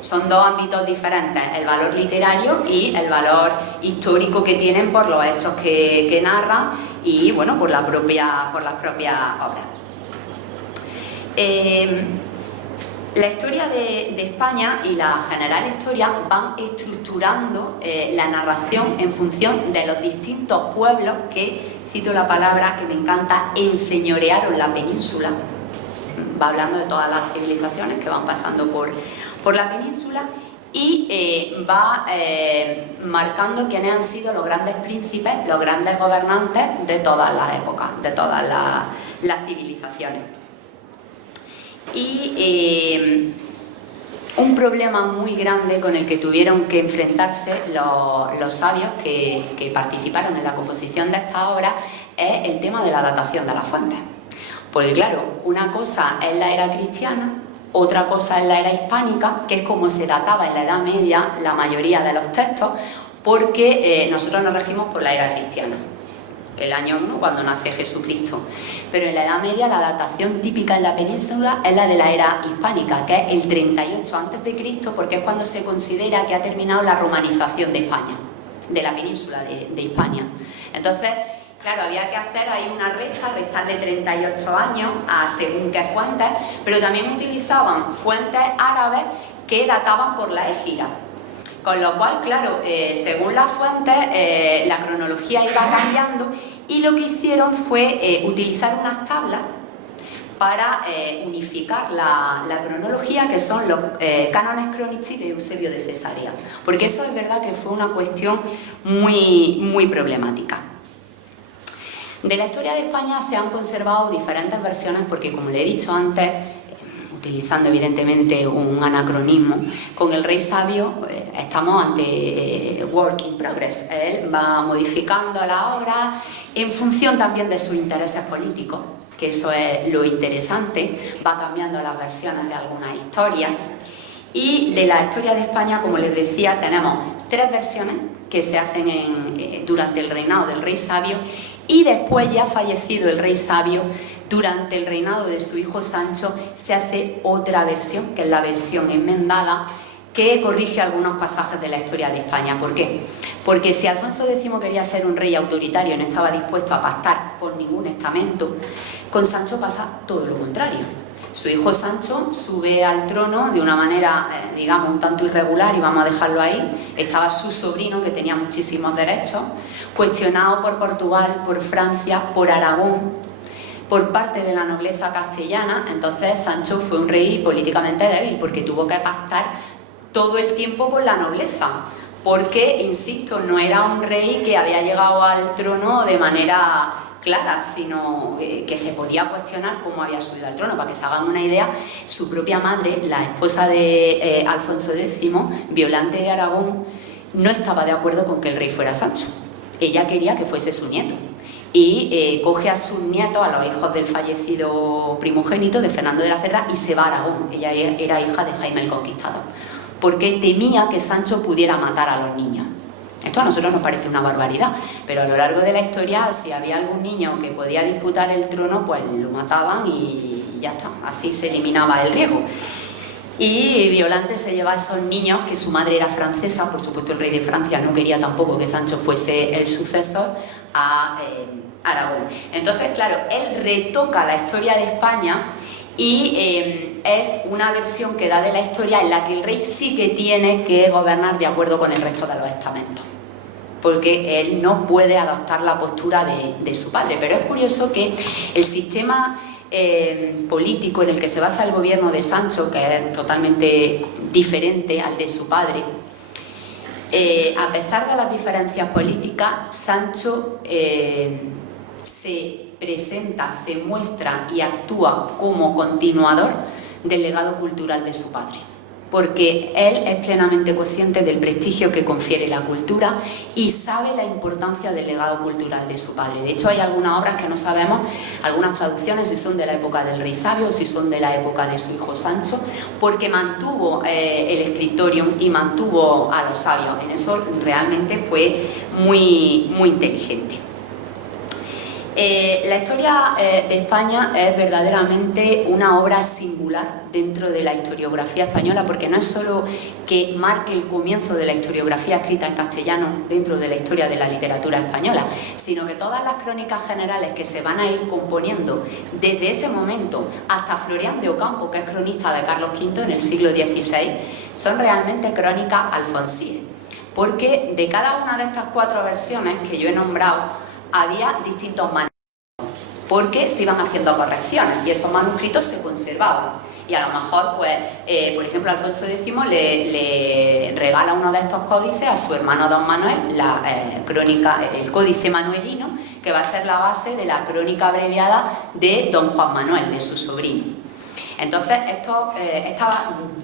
Son dos ámbitos diferentes, el valor literario y el valor histórico que tienen por los hechos que narran y, bueno, por las propias obras. La historia de España y la general historia van estructurando la narración en función de los distintos pueblos que, cito la palabra que me encanta, enseñorearon la península. Va hablando de todas las civilizaciones que van pasando por la península y va marcando quiénes han sido los grandes príncipes, los grandes gobernantes de todas las épocas, de todas las civilizaciones. Y un problema muy grande con el que tuvieron que enfrentarse los sabios que participaron en la composición de esta obra es el tema de la datación de las fuentes. Porque, claro, una cosa es la era cristiana, otra cosa es la era hispánica, que es como se databa en la Edad Media la mayoría de los textos, porque nosotros nos regimos por la era cristiana, el año 1 cuando nace Jesucristo. Pero en la Edad Media la datación típica en la península es la de la era hispánica, que es el 38 a.C., porque es cuando se considera que ha terminado la romanización de España, de la península de Hispania. Entonces, claro, había que hacer ahí una resta, restarle 38 años a según qué fuentes, pero también utilizaban fuentes árabes que databan por la Égira. Con lo cual, claro, según las fuentes, la cronología iba cambiando y lo que hicieron fue utilizar unas tablas para unificar la cronología, que son los cánones chronici de Eusebio de Cesarea. Porque eso es verdad que fue una cuestión muy problemática. De la historia de España se han conservado diferentes versiones porque, como le he dicho antes, utilizando evidentemente un anacronismo, con el rey sabio estamos ante work in progress. Él va modificando la obra en función también de sus intereses políticos, que eso es lo interesante, va cambiando las versiones de algunas historias. Y de la historia de España, como les decía, tenemos 3 versiones que se hacen durante el reinado del rey sabio y después, ya fallecido el rey sabio, durante el reinado de su hijo Sancho, se hace otra versión, que es la versión enmendada, que corrige algunos pasajes de la historia de España. ¿Por qué? Porque si Alfonso X quería ser un rey autoritario y no estaba dispuesto a pactar por ningún estamento, con Sancho pasa todo lo contrario. Su hijo Sancho sube al trono de una manera, digamos, un tanto irregular, y vamos a dejarlo ahí. Estaba su sobrino, que tenía muchísimos derechos, cuestionado por Portugal, por Francia, por Aragón, por parte de la nobleza castellana. Entonces Sancho fue un rey políticamente débil porque tuvo que pactar todo el tiempo con la nobleza, porque, insisto, no era un rey que había llegado al trono de manera clara, sino que se podía cuestionar cómo había subido al trono. Para que se hagan una idea, su propia madre, la esposa de Alfonso X, Violante de Aragón, no estaba de acuerdo con que el rey fuera Sancho. Ella quería que fuese su nieto. Y coge a sus nietos, a los hijos del fallecido primogénito de Fernando de la Cerda, y se va a Aragón. Ella era hija de Jaime el Conquistador, porque temía que Sancho pudiera matar a los niños. Esto a nosotros nos parece una barbaridad, pero a lo largo de la historia, si había algún niño que podía disputar el trono, pues lo mataban y ya está, así se eliminaba el riesgo. Y Violante se lleva a esos niños, que su madre era francesa, por supuesto el rey de Francia no quería tampoco que Sancho fuese el sucesor, a Aragón. Entonces, claro, él retoca la historia de España y es una versión que da de la historia en la que el rey sí que tiene que gobernar de acuerdo con el resto de los estamentos, porque él no puede adoptar la postura de su padre. Pero es curioso que el sistema político en el que se basa el gobierno de Sancho, que es totalmente diferente al de su padre, a pesar de las diferencias políticas, Sancho se presenta, se muestra y actúa como continuador del legado cultural de su padre, porque él es plenamente consciente del prestigio que confiere la cultura y sabe la importancia del legado cultural de su padre. De hecho, hay algunas obras que no sabemos, algunas traducciones, si son de la época del rey Sabio o si son de la época de su hijo Sancho, porque mantuvo el scriptorium y mantuvo a los sabios. En eso realmente fue muy inteligente. La historia de España es verdaderamente una obra singular dentro de la historiografía española, porque no es solo que marque el comienzo de la historiografía escrita en castellano dentro de la historia de la literatura española, sino que todas las crónicas generales que se van a ir componiendo desde ese momento hasta Florián de Ocampo, que es cronista de Carlos V en el siglo XVI, son realmente crónicas alfonsíes, porque de cada una de estas 4 versiones que yo he nombrado había distintos manuscritos, porque se iban haciendo correcciones y esos manuscritos se conservaban. Y a lo mejor, pues, por ejemplo, Alfonso X le regala uno de estos códices a su hermano don Manuel, la crónica, el códice manuelino, que va a ser la base de la crónica abreviada de don Juan Manuel, de su sobrino. Entonces, estas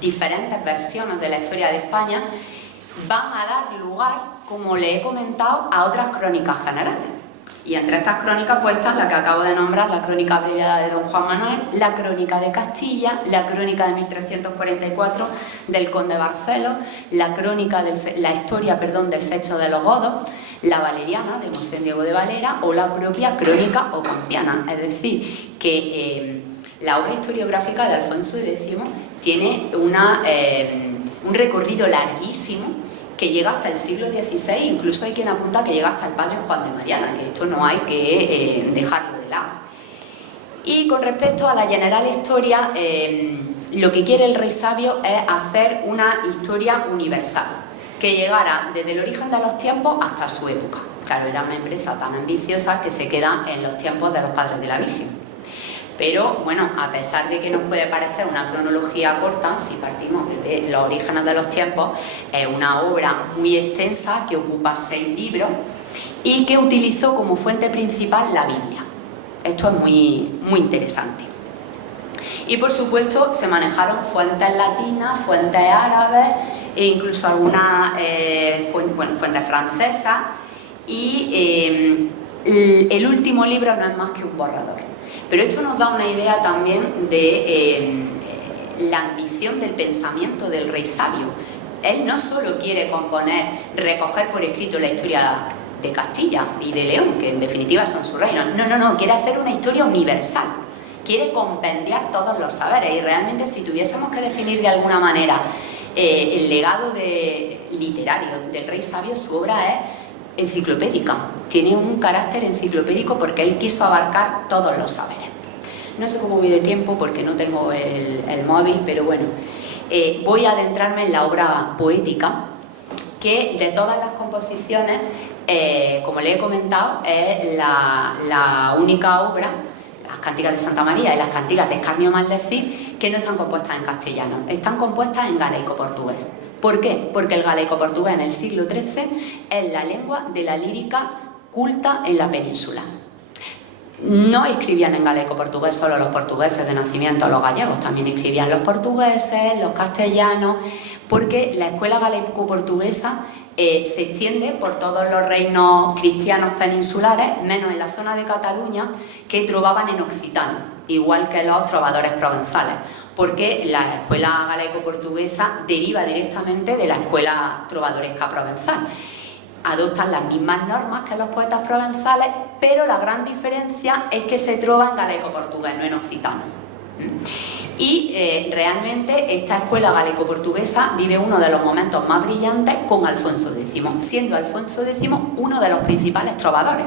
diferentes versiones de la historia de España van a dar lugar, como le he comentado, a otras crónicas generales. Y entre estas crónicas pues están la que acabo de nombrar, la crónica abreviada de don Juan Manuel, la crónica de Castilla, la crónica de 1344 del conde Barcelos, la historia del fecho de los godos, la valeriana de Mosén Diego de Valera o la propia crónica ocampiana. Es decir, que la obra historiográfica de Alfonso X tiene un recorrido larguísimo que llega hasta el siglo XVI, incluso hay quien apunta que llega hasta el padre Juan de Mariana, que esto no hay que dejarlo de lado. Y con respecto a la general historia, lo que quiere el rey sabio es hacer una historia universal, que llegara desde el origen de los tiempos hasta su época. Claro, era una empresa tan ambiciosa que se queda en los tiempos de los padres de la Virgen. Pero, bueno, a pesar de que nos puede parecer una cronología corta, si partimos desde los orígenes de los tiempos, es una obra muy extensa que ocupa 6 libros y que utilizó como fuente principal la Biblia. Esto es muy interesante. Y, por supuesto, se manejaron fuentes latinas, fuentes árabes e incluso algunas fuentes francesas, y el último libro no es más que un borrador. Pero esto nos da una idea también de la ambición del pensamiento del rey sabio. Él no solo quiere recoger por escrito la historia de Castilla y de León, que en definitiva son su reino. No, quiere hacer una historia universal. Quiere compendiar todos los saberes, y realmente si tuviésemos que definir de alguna manera el legado literario del rey sabio, su obra es enciclopédica, tiene un carácter enciclopédico porque él quiso abarcar todos los saberes. No sé cómo voy de tiempo porque no tengo el móvil, pero bueno, voy a adentrarme en la obra poética, que de todas las composiciones, como le he comentado, es la única obra, las Cantigas de Santa María y las Cantigas de Escarnio Maldecir, que no están compuestas en castellano, están compuestas en galaico-portugués. ¿Por qué? Porque el galaico-portugués en el siglo XIII es la lengua de la lírica culta en la península. No escribían en galaico-portugués solo los portugueses de nacimiento, los gallegos, también escribían los portugueses, los castellanos, porque la escuela galaico-portuguesa se extiende por todos los reinos cristianos peninsulares, menos en la zona de Cataluña, que trovaban en occitano, igual que los trovadores provenzales, porque la escuela galaico-portuguesa deriva directamente de la escuela trovadoresca provenzal. Adoptan las mismas normas que los poetas provenzales, pero la gran diferencia es que se trova en galaico-portugués, no en occitano. Y realmente esta escuela galaico-portuguesa vive uno de los momentos más brillantes con Alfonso X, siendo Alfonso X uno de los principales trovadores.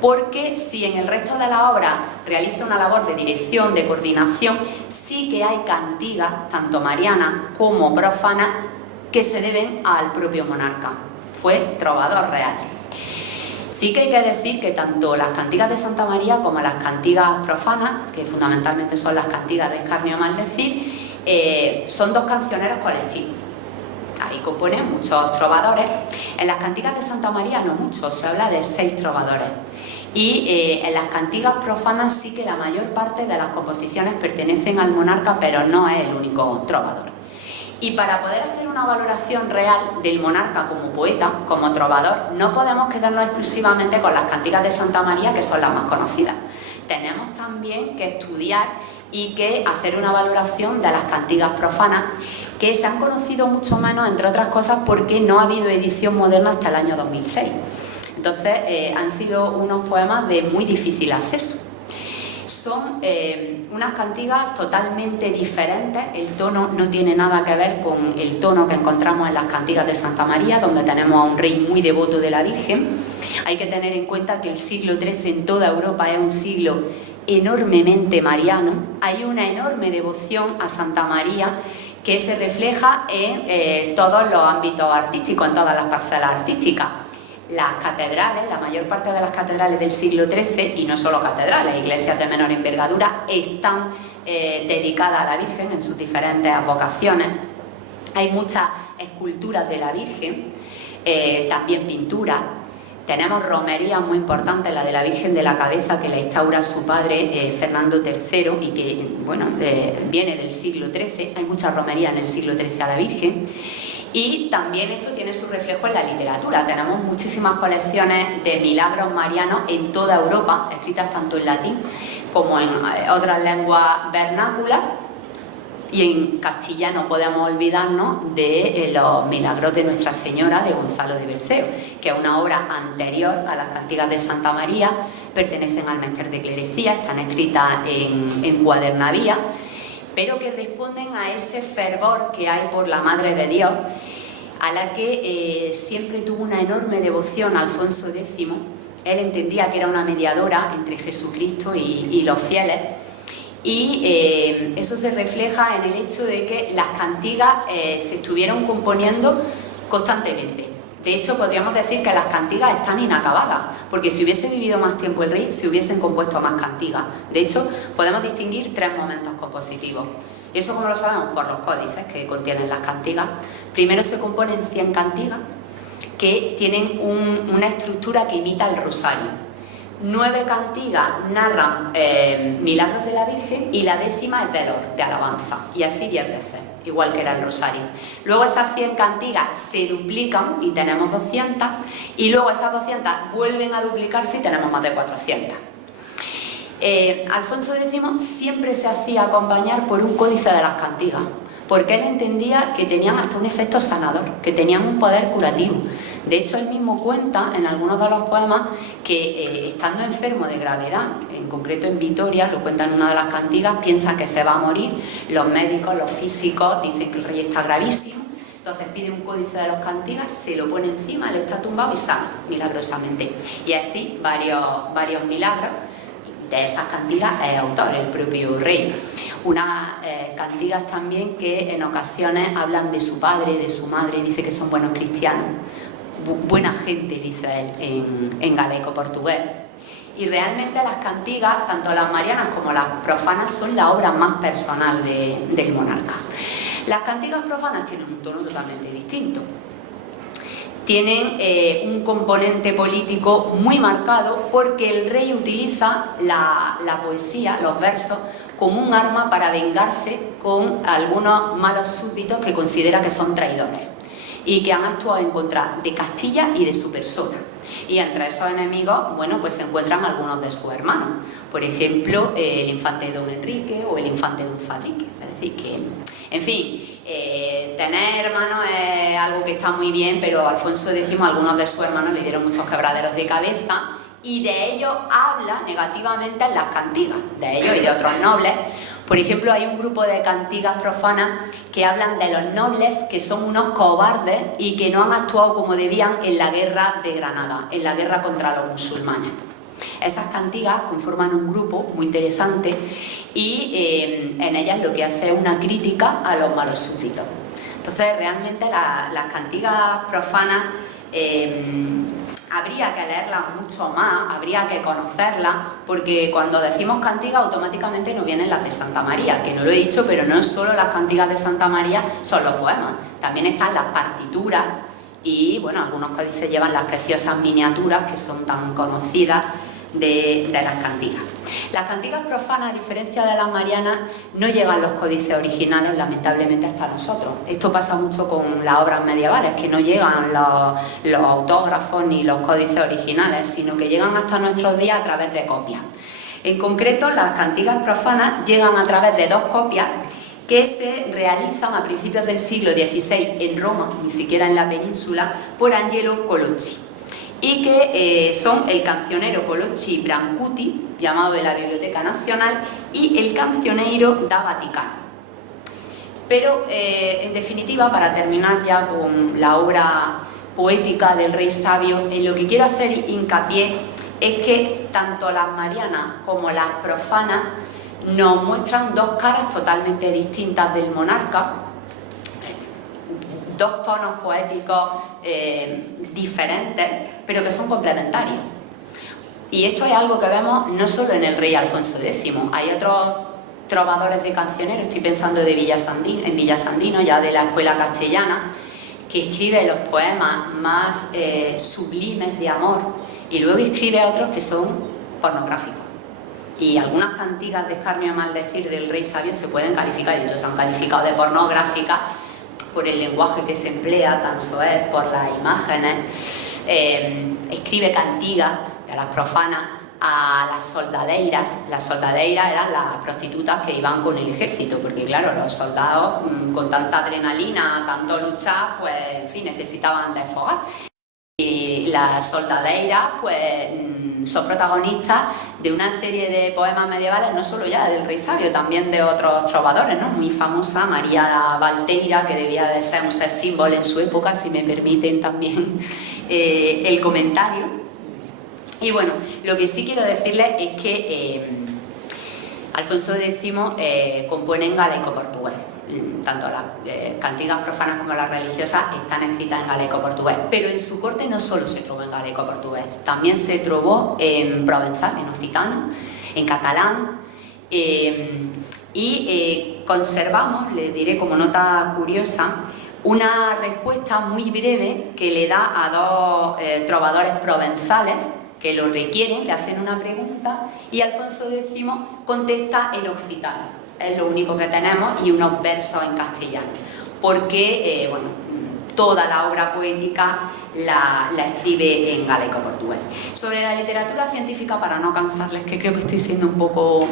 Porque si en el resto de la obra realiza una labor de dirección, de coordinación, sí que hay cantigas, tanto marianas como profanas, que se deben al propio monarca. Fue trovador real. Sí que hay que decir que tanto las cantigas de Santa María como las cantigas profanas, que fundamentalmente son las cantigas de escarnio maldecir, son dos cancioneros colectivos. Ahí componen muchos trovadores. En las cantigas de Santa María no mucho, se habla de 6 trovadores. Y en las cantigas profanas sí que la mayor parte de las composiciones pertenecen al monarca, pero no es el único trovador. Y para poder hacer una valoración real del monarca como poeta, como trovador, no podemos quedarnos exclusivamente con las cantigas de Santa María, que son las más conocidas. Tenemos también que estudiar y que hacer una valoración de las cantigas profanas, que se han conocido mucho menos, entre otras cosas, porque no ha habido edición moderna hasta el año 2006. Entonces, han sido unos poemas de muy difícil acceso. Son unas cantigas totalmente diferentes, el tono no tiene nada que ver con el tono que encontramos en las cantigas de Santa María, donde tenemos a un rey muy devoto de la Virgen. Hay que tener en cuenta que el siglo XIII en toda Europa es un siglo enormemente mariano, hay una enorme devoción a Santa María que se refleja en todos los ámbitos artísticos, en todas las parcelas artísticas. Las catedrales, la mayor parte de las catedrales del siglo XIII, y no solo catedrales, iglesias de menor envergadura, están dedicadas a la Virgen en sus diferentes advocaciones. Hay muchas esculturas de la Virgen, también pinturas. Tenemos romerías muy importantes, la de la Virgen de la Cabeza, que la instaura su padre Fernando III y que bueno, viene del siglo XIII. Hay muchas romerías en el siglo XIII a la Virgen. Y también esto tiene su reflejo en la literatura. Tenemos muchísimas colecciones de milagros marianos en toda Europa, escritas tanto en latín como en otras lenguas vernáculas. Y en castellano podemos olvidarnos de los milagros de Nuestra Señora de Gonzalo de Berceo, que es una obra anterior a las cantigas de Santa María, pertenecen al Mester de Clerecía, están escritas en cuadernavía, pero que responden a ese fervor que hay por la Madre de Dios, a la que siempre tuvo una enorme devoción Alfonso X. Él entendía que era una mediadora entre Jesucristo y los fieles, y eso se refleja en el hecho de que las cantigas se estuvieron componiendo constantemente. De hecho, podríamos decir que las cantigas están inacabadas, porque si hubiese vivido más tiempo el rey, se hubiesen compuesto más cantigas. De hecho, podemos distinguir 3 momentos compositivos. ¿Y eso cómo lo sabemos? Por los códices que contienen las cantigas. Primero se componen 100 cantigas que tienen una estructura que imita el rosario. 9 cantigas narran milagros de la Virgen y la 10ª es de alabanza, y así 10 veces, igual que era el rosario. Luego esas 100 cantigas se duplican y tenemos 200, y luego esas 200 vuelven a duplicarse y tenemos más de 400. Alfonso X siempre se hacía acompañar por un códice de las cantigas, porque él entendía que tenían hasta un efecto sanador, que tenían un poder curativo. De hecho, él mismo cuenta en algunos de los poemas que estando enfermo de gravedad, en concreto en Vitoria, lo cuenta en una de las cantigas, piensa que se va a morir, los médicos, los físicos dicen que el rey está gravísimo, entonces pide un códice de las cantigas, se lo pone encima, él está tumbado y sana, milagrosamente. Y así varios milagros. De esas cantigas es autor el propio rey. Unas cantigas también que en ocasiones hablan de su padre, de su madre, dice que son buenos cristianos, buena gente, dice él en galaico-portugués. Y realmente las cantigas, tanto las marianas como las profanas, son la obra más personal del monarca. Las cantigas profanas tienen un tono totalmente distinto. Tienen un componente político muy marcado porque el rey utiliza la poesía, los versos, como un arma para vengarse con algunos malos súbditos que considera que son traidores y que han actuado en contra de Castilla y de su persona. Y entre esos enemigos, bueno, pues se encuentran algunos de sus hermanos. Por ejemplo, el infante don Enrique o el infante don Fadrique. Es decir, que, en fin, tener hermanos es algo que está muy bien, pero Alfonso X, algunos de sus hermanos le dieron muchos quebraderos de cabeza y de ellos habla negativamente en las cantigas, de ellos y de otros nobles. Por ejemplo, hay un grupo de cantigas profanas que hablan de los nobles que son unos cobardes y que no han actuado como debían en la guerra de Granada, en la guerra contra los musulmanes. Esas cantigas conforman un grupo muy interesante y en ellas lo que hace es una crítica a los malos súbditos. Entonces, realmente las cantigas profanas habría que leerlas mucho más, habría que conocerlas, porque cuando decimos cantigas automáticamente nos vienen las de Santa María, que no lo he dicho, pero no solo las cantigas de Santa María son los poemas, también están las partituras y, bueno, algunos códices llevan las preciosas miniaturas que son tan conocidas de las cantigas. Las cantigas profanas, a diferencia de las marianas, no llegan los códices originales, lamentablemente, hasta nosotros. Esto pasa mucho con las obras medievales, que no llegan los autógrafos ni los códices originales, sino que llegan hasta nuestros días a través de copias. En concreto, las cantigas profanas llegan a través de 2 copias que se realizan a principios del siglo XVI en Roma, ni siquiera en la península, por Angelo Colocci, y que son el Cancionero Colocci Brancuti, llamado de la Biblioteca Nacional, y el Cancioneiro da Vaticano. Pero, en definitiva, para terminar ya con la obra poética del Rey Sabio, en lo que quiero hacer hincapié es que tanto las marianas como las profanas nos muestran 2 caras totalmente distintas del monarca, 2 tonos poéticos diferentes, pero que son complementarios. Y esto es algo que vemos no solo en el rey Alfonso X, hay otros trovadores de cancioneros, estoy pensando en Villasandino, ya de la escuela castellana, que escribe los poemas más sublimes de amor, y luego escribe otros que son pornográficos. Y algunas cantigas de escarnio a maldecir del Rey Sabio se pueden calificar, de hecho se han calificado de pornográficas por el lenguaje que se emplea, tan soez, por las imágenes. Escribe cantigas de las profanas a las soldadeiras. Las soldadeiras eran las prostitutas que iban con el ejército, porque claro, los soldados con tanta adrenalina, tanto luchar, pues en fin, necesitaban desfogar. Y las soldadeiras pues son protagonistas de una serie de poemas medievales, no solo ya del Rey Sabio, también de otros trovadores, ¿no? Muy famosa, María Valteira, que debía de ser un sex symbol en su época, si me permiten también el comentario. Y bueno, lo que sí quiero decirles es que Alfonso X compone en galaico-portugués. Tanto las cantigas profanas como las religiosas están escritas en galaico-portugués. Pero en su corte no solo se trovó en galaico-portugués, también se trovó en provenzal, en occitano, en catalán. Conservamos, les diré como nota curiosa, una respuesta muy breve que le da a 2 trovadores provenzales que lo requieren, le hacen una pregunta y Alfonso X contesta en occitano. Es lo único que tenemos, y unos versos en castellano, porque bueno, toda la obra poética la escribe en galaico-portugués. Sobre la literatura científica, para no cansarles, que creo que estoy siendo un poco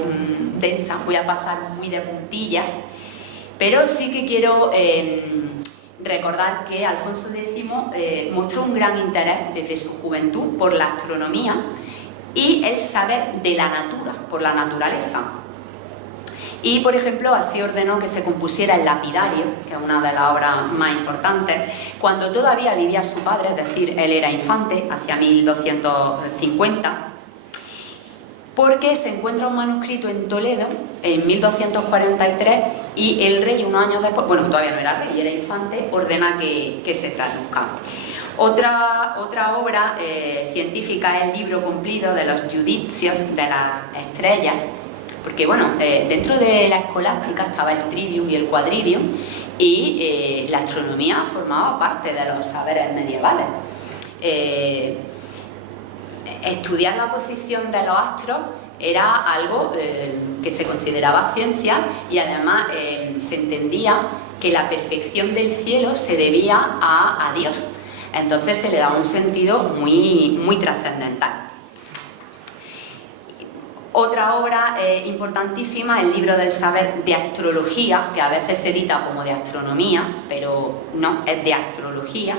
densa, voy a pasar muy de puntilla, pero sí que quiero recordar que Alfonso X mostró un gran interés desde su juventud por la astronomía y el saber de la natura, por la naturaleza. Y, por ejemplo, así ordenó que se compusiera el lapidario, que es una de las obras más importantes, cuando todavía vivía su padre, es decir, él era infante, hacia 1250, porque se encuentra un manuscrito en Toledo, en 1243, y el rey, unos años después, bueno, todavía no era rey, era infante, ordena que se traduzca. Otra obra científica es el libro cumplido de los judicios de las estrellas, porque bueno, dentro de la escolástica estaba el trivium y el quadrivium, y la astronomía formaba parte de los saberes medievales. Estudiar la posición de los astros era algo que se consideraba ciencia y además se entendía que la perfección del cielo se debía a Dios. Entonces se le daba un sentido muy trascendental. Otra obra importantísima, el libro del saber de astrología, que a veces se edita como de astronomía, pero no, es de astrología,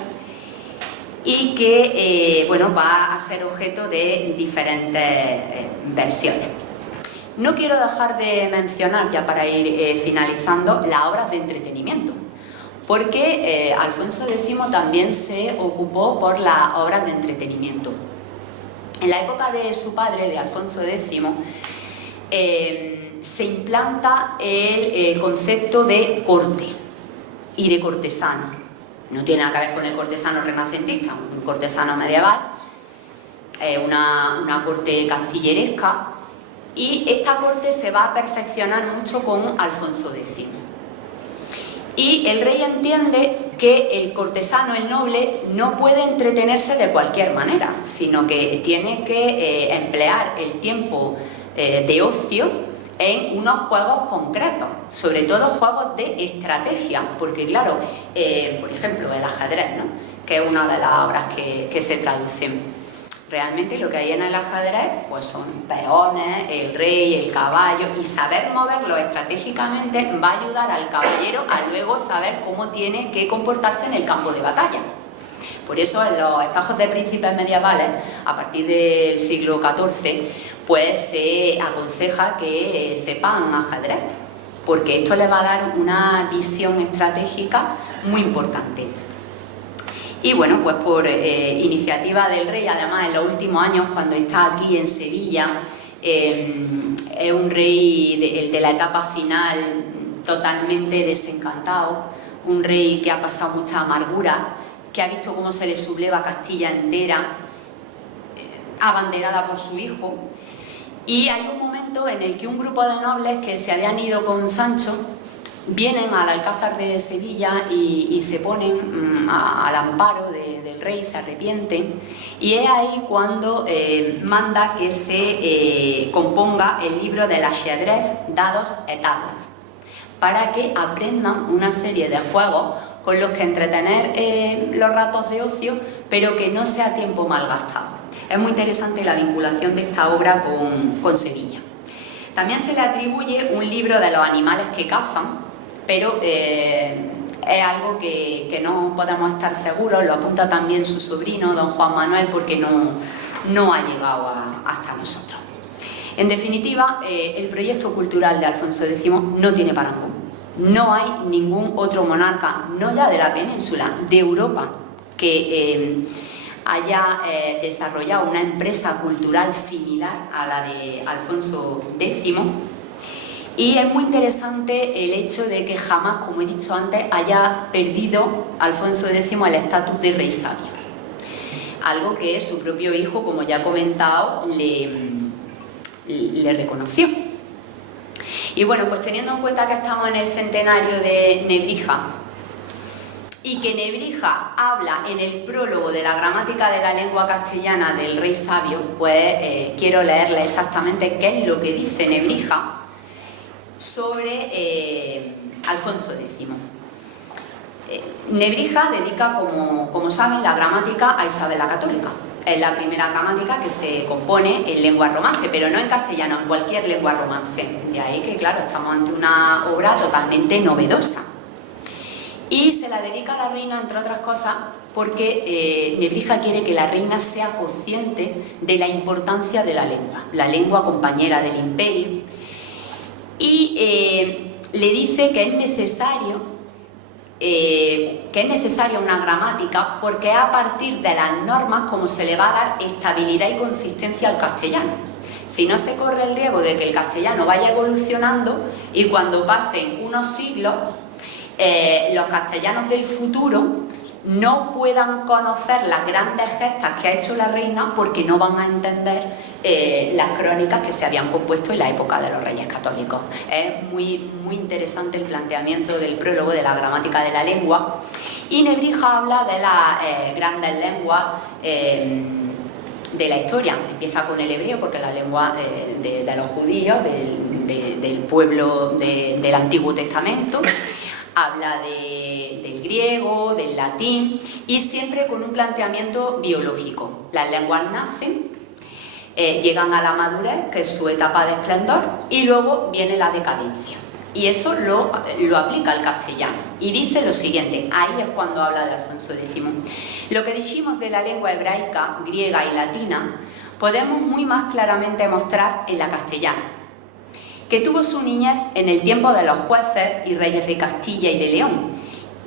y que bueno, va a ser objeto de diferentes versiones. No quiero dejar de mencionar, ya para ir finalizando, las obras de entretenimiento, porque Alfonso X también se ocupó por las obras de entretenimiento. En la época de su padre, de Alfonso X, se implanta el concepto de corte y de cortesano. No tiene nada que ver con el cortesano renacentista, un cortesano medieval, una corte cancilleresca, y esta corte se va a perfeccionar mucho con Alfonso X. Y el rey entiende que el cortesano, el noble, no puede entretenerse de cualquier manera, sino que tiene que emplear el tiempo de ocio en unos juegos concretos, sobre todo juegos de estrategia, porque claro, por ejemplo, el ajedrez, ¿no?, que es una de las obras que se traducen. Realmente lo que hay en el ajedrez pues son peones, el rey, el caballo, y saber moverlo estratégicamente va a ayudar al caballero a luego saber cómo tiene que comportarse en el campo de batalla. Por eso en los espejos de príncipes medievales, a partir del siglo XIV, pues se aconseja que sepan ajedrez, porque esto les va a dar una visión estratégica muy importante. Y bueno, pues por iniciativa del rey, además en los últimos años, cuando está aquí en Sevilla, es un rey el de la etapa final totalmente desencantado, un rey que ha pasado mucha amargura, que ha visto cómo se le subleva Castilla entera, abanderada por su hijo. Y hay un momento en el que un grupo de nobles que se habían ido con Sancho vienen al Alcázar de Sevilla y se ponen al amparo del rey, se arrepienten, y es ahí cuando manda que se componga el libro del ajedrez, dados y tablas, para que aprendan una serie de juegos con los que entretener los ratos de ocio, pero que no sea tiempo malgastado. Es muy interesante la vinculación de esta obra con Sevilla. También se le atribuye un libro de los animales que cazan, pero es algo que no podemos estar seguros, lo apunta también su sobrino, don Juan Manuel, porque no ha llegado hasta nosotros. En definitiva, el proyecto cultural de Alfonso X no tiene parangón. No hay ningún otro monarca, no ya de la península, de Europa, que haya desarrollado una empresa cultural similar a la de Alfonso X. Y es muy interesante el hecho de que jamás, como he dicho antes, haya perdido Alfonso X el estatus de rey sabio. Algo que su propio hijo, como ya he comentado, le reconoció. Y bueno, pues teniendo en cuenta que estamos en el centenario de Nebrija y que Nebrija habla en el prólogo de la gramática de la lengua castellana del rey sabio, pues quiero leerle exactamente qué es lo que dice Nebrija sobre Alfonso X. Nebrija dedica, como saben, la gramática a Isabel la Católica. Es la primera gramática que se compone en lengua romance, pero no en castellano, en cualquier lengua romance. De ahí que, claro, estamos ante una obra totalmente novedosa. Y se la dedica a la reina, entre otras cosas, porque Nebrija quiere que la reina sea consciente de la importancia de la lengua compañera del imperio, y le dice que es necesaria una gramática porque es a partir de las normas como se le va a dar estabilidad y consistencia al castellano. Si no, se corre el riesgo de que el castellano vaya evolucionando y cuando pasen unos siglos los castellanos del futuro no puedan conocer las grandes gestas que ha hecho la reina porque no van a entender las crónicas que se habían compuesto en la época de los Reyes Católicos. Es muy interesante el planteamiento del prólogo de la gramática de la lengua, y Nebrija habla de las grandes lenguas de la historia. Empieza con el hebreo porque es la lengua de los judíos, del pueblo del Antiguo Testamento. Habla del griego, del latín, y siempre con un planteamiento biológico. Las lenguas nacen, llegan a la madurez, que es su etapa de esplendor, y luego viene la decadencia. Y eso lo aplica al castellano. Y dice lo siguiente, ahí es cuando habla de Alfonso X. Lo que dijimos de la lengua hebraica, griega y latina, podemos muy más claramente mostrar en la castellana, que tuvo su niñez en el tiempo de los jueces y reyes de Castilla y de León,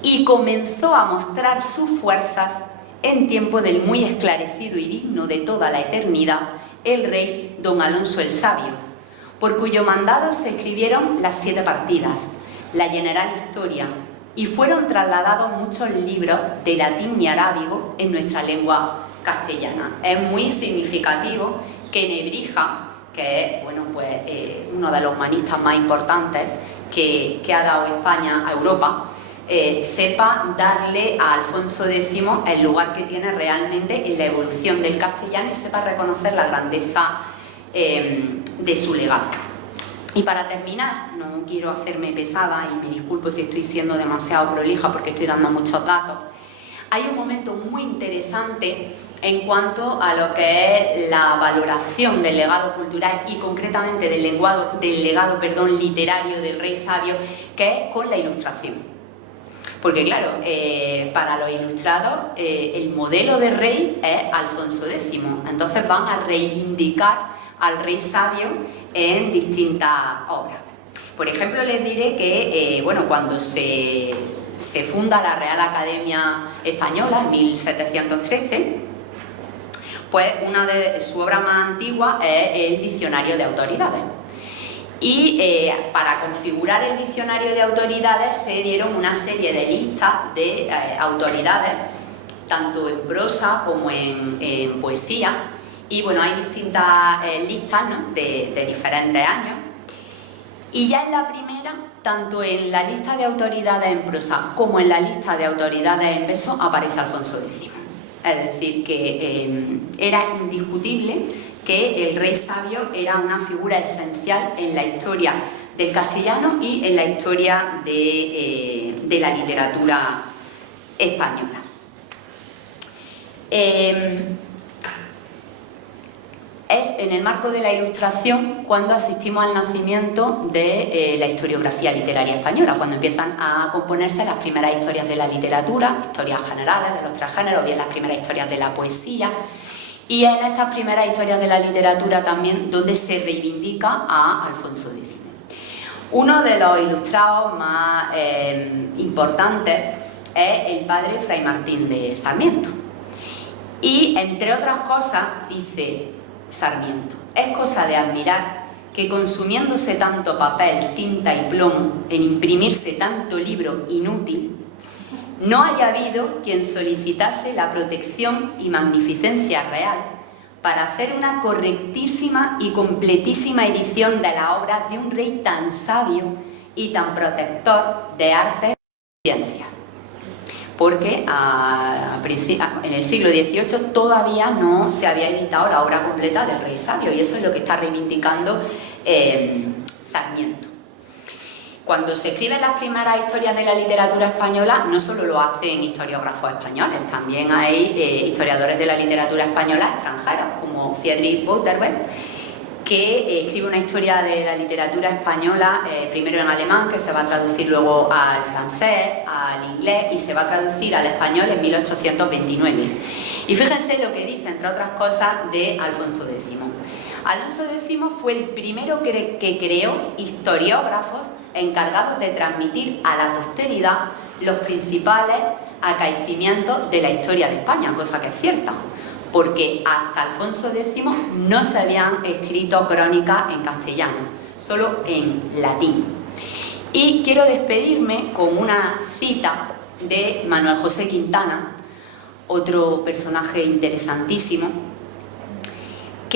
y comenzó a mostrar sus fuerzas en tiempo del muy esclarecido y digno de toda la eternidad, el rey don Alonso el Sabio, por cuyo mandado se escribieron las 7 partidas, la general historia, y fueron trasladados muchos libros de latín y arábigo en nuestra lengua castellana. Es muy significativo que Nebrija, que es uno de los humanistas más importantes que ha dado España a Europa, sepa darle a Alfonso X el lugar que tiene realmente en la evolución del castellano y sepa reconocer la grandeza de su legado. Y para terminar, no quiero hacerme pesada y me disculpo si estoy siendo demasiado prolija porque estoy dando muchos datos. Hay un momento muy interesante en cuanto a lo que es la valoración del legado cultural y concretamente del legado literario del rey sabio, que es con la Ilustración. Porque claro, para los ilustrados el modelo de rey es Alfonso X, entonces van a reivindicar al rey sabio en distintas obras. Por ejemplo, les diré que cuando se funda la Real Academia Española en 1713, pues una de sus obras más antiguas es el Diccionario de Autoridades. Y para configurar el Diccionario de Autoridades se dieron una serie de listas de autoridades, tanto en prosa como en poesía. Y bueno, hay distintas listas, ¿no?, de diferentes años. Y ya en la primera, tanto en la lista de autoridades en prosa como en la lista de autoridades en verso, aparece Alfonso X. Es decir, que era indiscutible que el rey sabio era una figura esencial en la historia del castellano y en la historia de la literatura española. Es en el marco de la Ilustración cuando asistimos al nacimiento de la historiografía literaria española, cuando empiezan a componerse las primeras historias de la literatura, historias generales de los 3 géneros, bien las primeras historias de la poesía, y en estas primeras historias de la literatura también donde se reivindica a Alfonso X. Uno de los ilustrados más importantes es el padre Fray Martín de Sarmiento, y entre otras cosas dice Sarmiento: es cosa de admirar que consumiéndose tanto papel, tinta y plomo en imprimirse tanto libro inútil, no haya habido quien solicitase la protección y magnificencia real para hacer una correctísima y completísima edición de la obra de un rey tan sabio y tan protector de arte y ciencia. Porque en el siglo XVIII todavía no se había editado la obra completa del rey sabio, y eso es lo que está reivindicando Sarmiento. Cuando se escriben las primeras historias de la literatura española, no solo lo hacen historiógrafos españoles, también hay historiadores de la literatura española extranjeros, como Friedrich Butterworth, que escribe una historia de la literatura española, primero en alemán, que se va a traducir luego al francés, al inglés, y se va a traducir al español en 1829. Y fíjense lo que dice, entre otras cosas, de Alfonso X. Alfonso X fue el primero que creó historiógrafos encargados de transmitir a la posteridad los principales acaecimientos de la historia de España, cosa que es cierta, porque hasta Alfonso X no se habían escrito crónicas en castellano, solo en latín. Y quiero despedirme con una cita de Manuel José Quintana, otro personaje interesantísimo,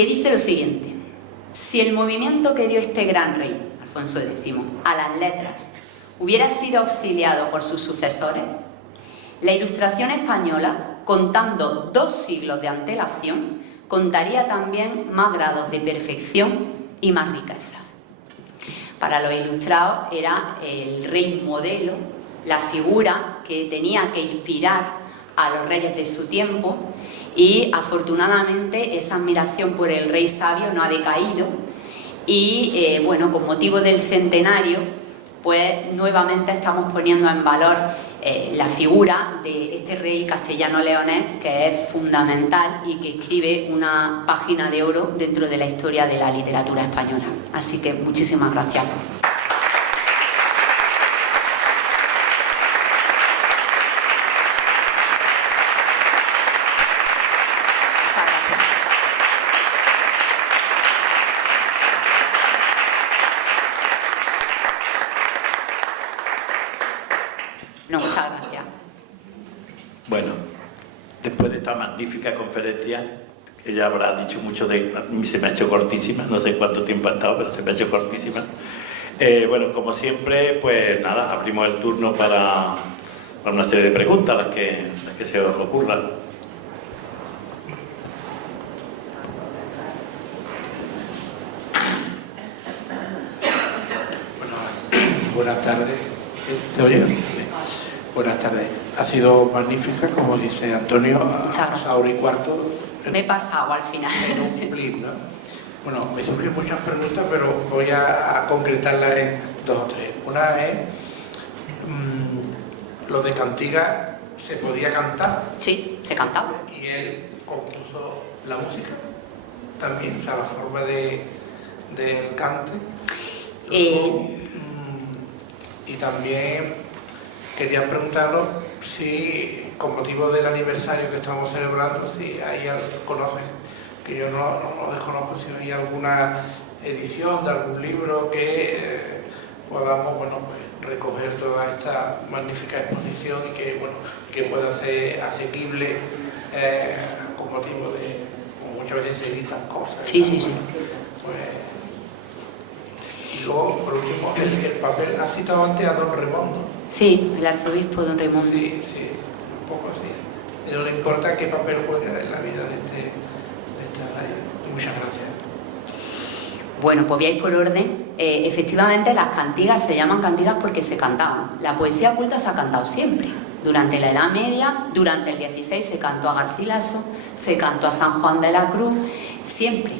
que dice lo siguiente: si el movimiento que dio este gran rey, Alfonso X, a las letras hubiera sido auxiliado por sus sucesores, la Ilustración española, contando 2 siglos de antelación, contaría también más grados de perfección y más riqueza. Para los ilustrados era el rey modelo, la figura que tenía que inspirar a los reyes de su tiempo, y afortunadamente esa admiración por el rey sabio no ha decaído y bueno, con motivo del centenario pues nuevamente estamos poniendo en valor la figura de este rey castellano-leonés, que es fundamental y que escribe una página de oro dentro de la historia de la literatura española. Así que muchísimas gracias. No, muchas gracias. Bueno, después de esta magnífica conferencia, ella habrá dicho mucho de... A mí se me ha hecho cortísima, no sé cuánto tiempo ha estado, pero se me ha hecho cortísima. Bueno, como siempre, pues nada, abrimos el turno para una serie de preguntas, las que se os ocurran. Bueno, buenas tardes. ¿Te oye? Buenas tardes. Ha sido magnífica, como dice Antonio, a hora y cuarto. Me he pasado al final. En un clip, ¿no? Bueno, me surgen muchas preguntas, pero voy a concretarlas en 2 o 3. Una es, lo de Cantigas, ¿se podía cantar? Sí, se cantaba. ¿Y él compuso la música? También, o sea, la forma del cante. Y también quería preguntarlo si, con motivo del aniversario que estamos celebrando, si hay, conocen, que yo no desconozco, si hay alguna edición de algún libro que podamos, bueno, pues, recoger toda esta magnífica exposición y que, bueno, que pueda ser asequible con motivo de, como muchas veces se editan cosas. Sí, sí, sí. Pues, y luego, por último, el papel, ha citado antes a don Raimundo. Sí, el arzobispo don Raimundo. Sí, sí, un poco así. Y no le importa qué papel juega en la vida de este rey. Muchas gracias. Bueno, pues voy a ir por orden. Efectivamente, las cantigas se llaman cantigas porque se cantaban. La poesía culta se ha cantado siempre. Durante la Edad Media, durante el XVI se cantó a Garcilaso, se cantó a San Juan de la Cruz, siempre.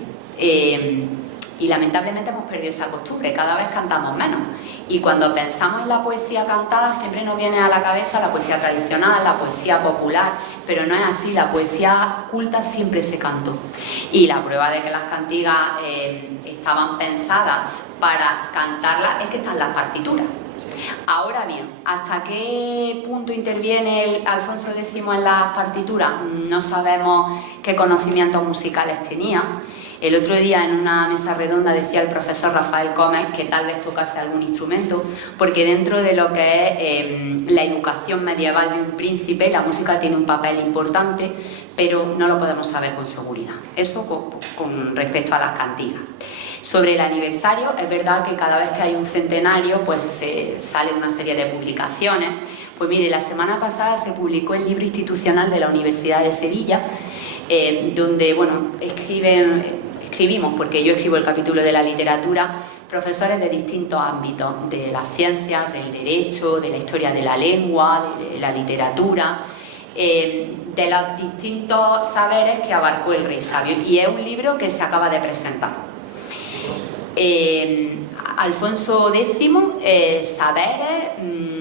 Y lamentablemente hemos perdido esa costumbre, cada vez cantamos menos. Y cuando pensamos en la poesía cantada siempre nos viene a la cabeza la poesía tradicional, la poesía popular, pero no es así, la poesía culta siempre se cantó. Y la prueba de que las cantigas estaban pensadas para cantarlas es que están las partituras. Ahora bien, ¿hasta qué punto interviene el Alfonso X en las partituras? No sabemos qué conocimientos musicales tenía. El otro día en una mesa redonda decía el profesor Rafael Gómez que tal vez tocase algún instrumento, porque dentro de lo que es la educación medieval de un príncipe, la música tiene un papel importante, pero no lo podemos saber con seguridad. Eso con respecto a las cantigas. Sobre el aniversario, es verdad que cada vez que hay un centenario, pues sale una serie de publicaciones. Pues mire, la semana pasada se publicó el libro institucional de la Universidad de Sevilla, donde, bueno, escribimos, porque yo escribo el capítulo de la literatura, profesores de distintos ámbitos, de las ciencias, del derecho, de la historia de la lengua, de la literatura, de los distintos saberes que abarcó el rey sabio. Y es un libro que se acaba de presentar. Alfonso X, saberes...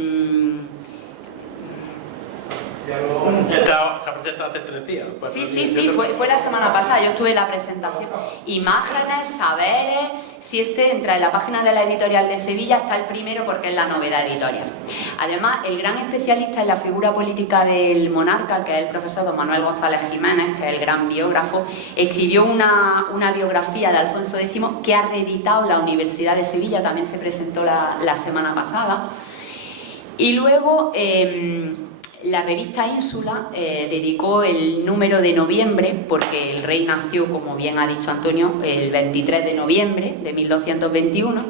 Se ha presentado hace 3 días. Sí, fue la semana pasada, yo estuve en la presentación. Imágenes, saberes, si entra en la página de la editorial de Sevilla, está el primero porque es la novedad editorial. Además, el gran especialista en la figura política del monarca, que es el profesor don Manuel González Jiménez, que es el gran biógrafo, escribió una biografía de Alfonso X que ha reeditado la Universidad de Sevilla, también se presentó la semana pasada. Y luego... La revista Ínsula dedicó el número de noviembre, porque el rey nació, como bien ha dicho Antonio, el 23 de noviembre de 1221.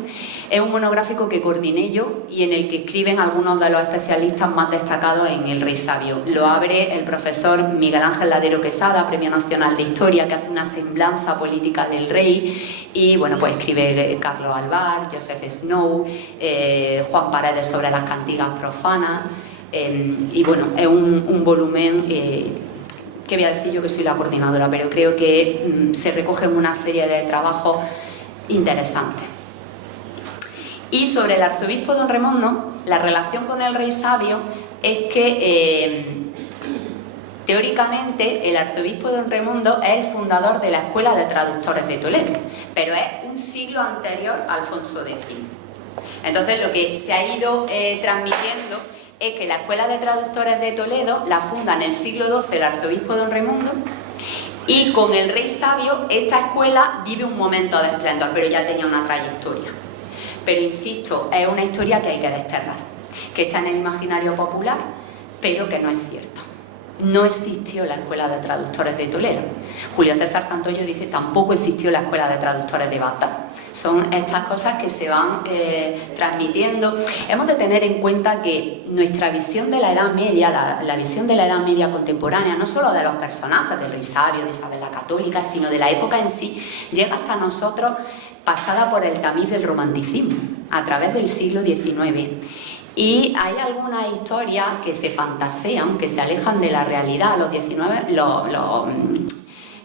Es un monográfico que coordiné yo y en el que escriben algunos de los especialistas más destacados en el rey sabio. Lo abre el profesor Miguel Ángel Ladero Quesada, Premio Nacional de Historia, que hace una semblanza política del rey, y bueno, pues escribe Carlos Alvar, Joseph Snow, Juan Paredes sobre las cantigas profanas. Y bueno, es un volumen que voy a decir yo que soy la coordinadora, pero creo que se recogen una serie de trabajos interesantes. Y sobre el arzobispo don Remondo, la relación con el rey sabio es que teóricamente el arzobispo don Remondo es el fundador de la Escuela de Traductores de Toledo, pero es un siglo anterior a Alfonso X. Entonces lo que se ha ido transmitiendo es que la Escuela de Traductores de Toledo la funda en el siglo XII el arzobispo don Raimundo, y con el rey sabio esta escuela vive un momento de esplendor, pero ya tenía una trayectoria. Pero insisto, es una historia que hay que desterrar, que está en el imaginario popular, pero que no es cierta. No existió la Escuela de Traductores de Toledo. Julio César Santoyo dice tampoco existió la Escuela de Traductores de Bata. Son estas cosas que se van transmitiendo. Hemos de tener en cuenta que nuestra visión de la Edad Media, la visión de la Edad Media contemporánea, no solo de los personajes del rey sabio, de Isabel la Católica, sino de la época en sí, llega hasta nosotros pasada por el tamiz del romanticismo, a través del siglo XIX. Y hay algunas historias que se fantasean, que se alejan de la realidad.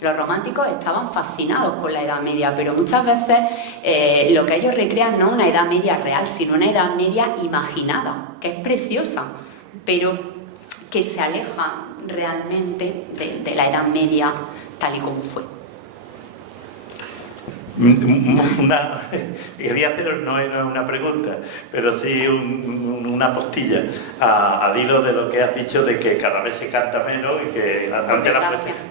Los románticos estaban fascinados con la Edad Media, pero muchas veces lo que ellos recrean no es una Edad Media real, sino una Edad Media imaginada, que es preciosa, pero que se aleja realmente de la Edad Media tal y como fue. Quería hacer, no era una pregunta, pero sí una postilla al hilo de lo que has dicho de que cada vez se canta menos y que antes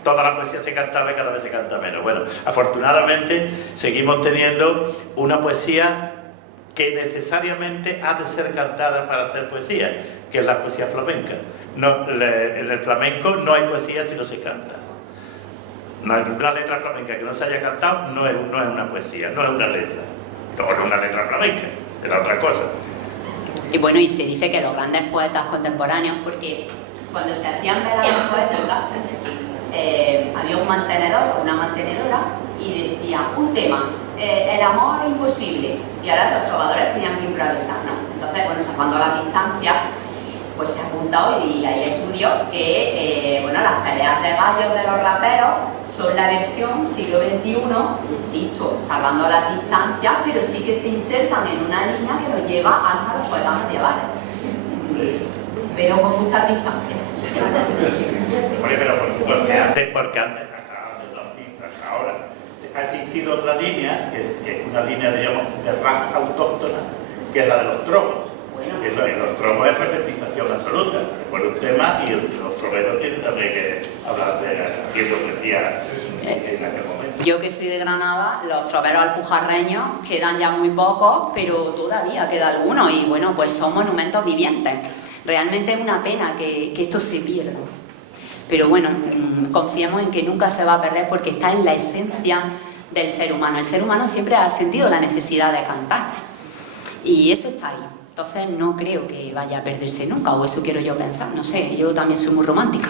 toda la poesía se cantaba y cada vez se canta menos. Bueno, afortunadamente seguimos teniendo una poesía que necesariamente ha de ser cantada para hacer poesía, que es la poesía flamenca. No, en el flamenco no hay poesía si no se canta. Una letra flamenca que no se haya cantado no es una poesía, no es una letra. No es una letra flamenca, era otra cosa. Y bueno, y se dice que los grandes poetas contemporáneos, porque cuando se hacían veladas poéticas, había un mantenedor, una mantenedora, y decía un tema, el amor imposible, y ahora los trovadores tenían que improvisar, ¿no? Entonces, bueno, salvando las distancias, pues se ha apuntado y hay estudios que bueno, las peleas de gallos de los raperos son la versión siglo XXI, insisto, salvando las distancias, pero sí que se insertan en una línea que los lleva hasta los poetas medievales, pero con muchas distancias. Porque antes, hasta ahora, ha existido otra línea, que es una línea de rap autóctona, que es la de los trovos. Los trovos es repetición absoluta, se pone un tema y los troveros tienen también que hablar de haciendo poesía en aquel momento. Yo que soy de Granada, los troveros alpujarreños quedan ya muy pocos, pero todavía queda alguno y bueno, pues son monumentos vivientes. Realmente es una pena que esto se pierda. Pero bueno, confiemos en que nunca se va a perder porque está en la esencia del ser humano. El ser humano siempre ha sentido la necesidad de cantar y eso está ahí. Entonces no creo que vaya a perderse nunca, o eso quiero yo pensar, no sé, yo también soy muy romántica.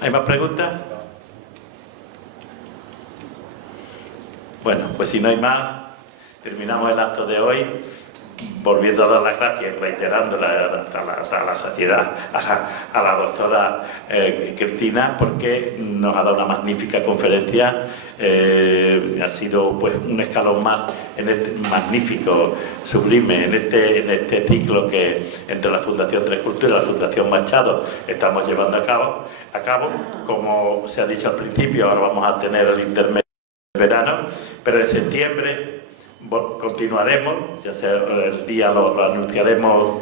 ¿Hay más preguntas? Bueno, pues si no hay más, terminamos el acto de hoy, volviendo a dar las gracias y reiterándola hasta la saciedad a la doctora Cristina, porque nos ha dado una magnífica conferencia. Ha sido pues un escalón más en este magnífico, sublime, en este ciclo que entre la Fundación Tres Culturas y la Fundación Machado estamos llevando a cabo. Como se ha dicho al principio, ahora vamos a tener el intermedio de verano, pero en septiembre continuaremos, ya sea el día lo anunciaremos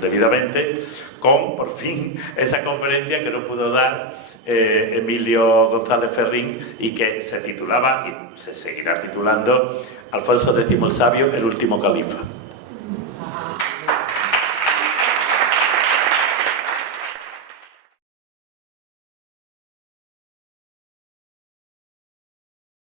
debidamente, con por fin esa conferencia que no pudo dar Emilio González Ferrín y que se titulaba y se seguirá titulando Alfonso X el Sabio, el último califa.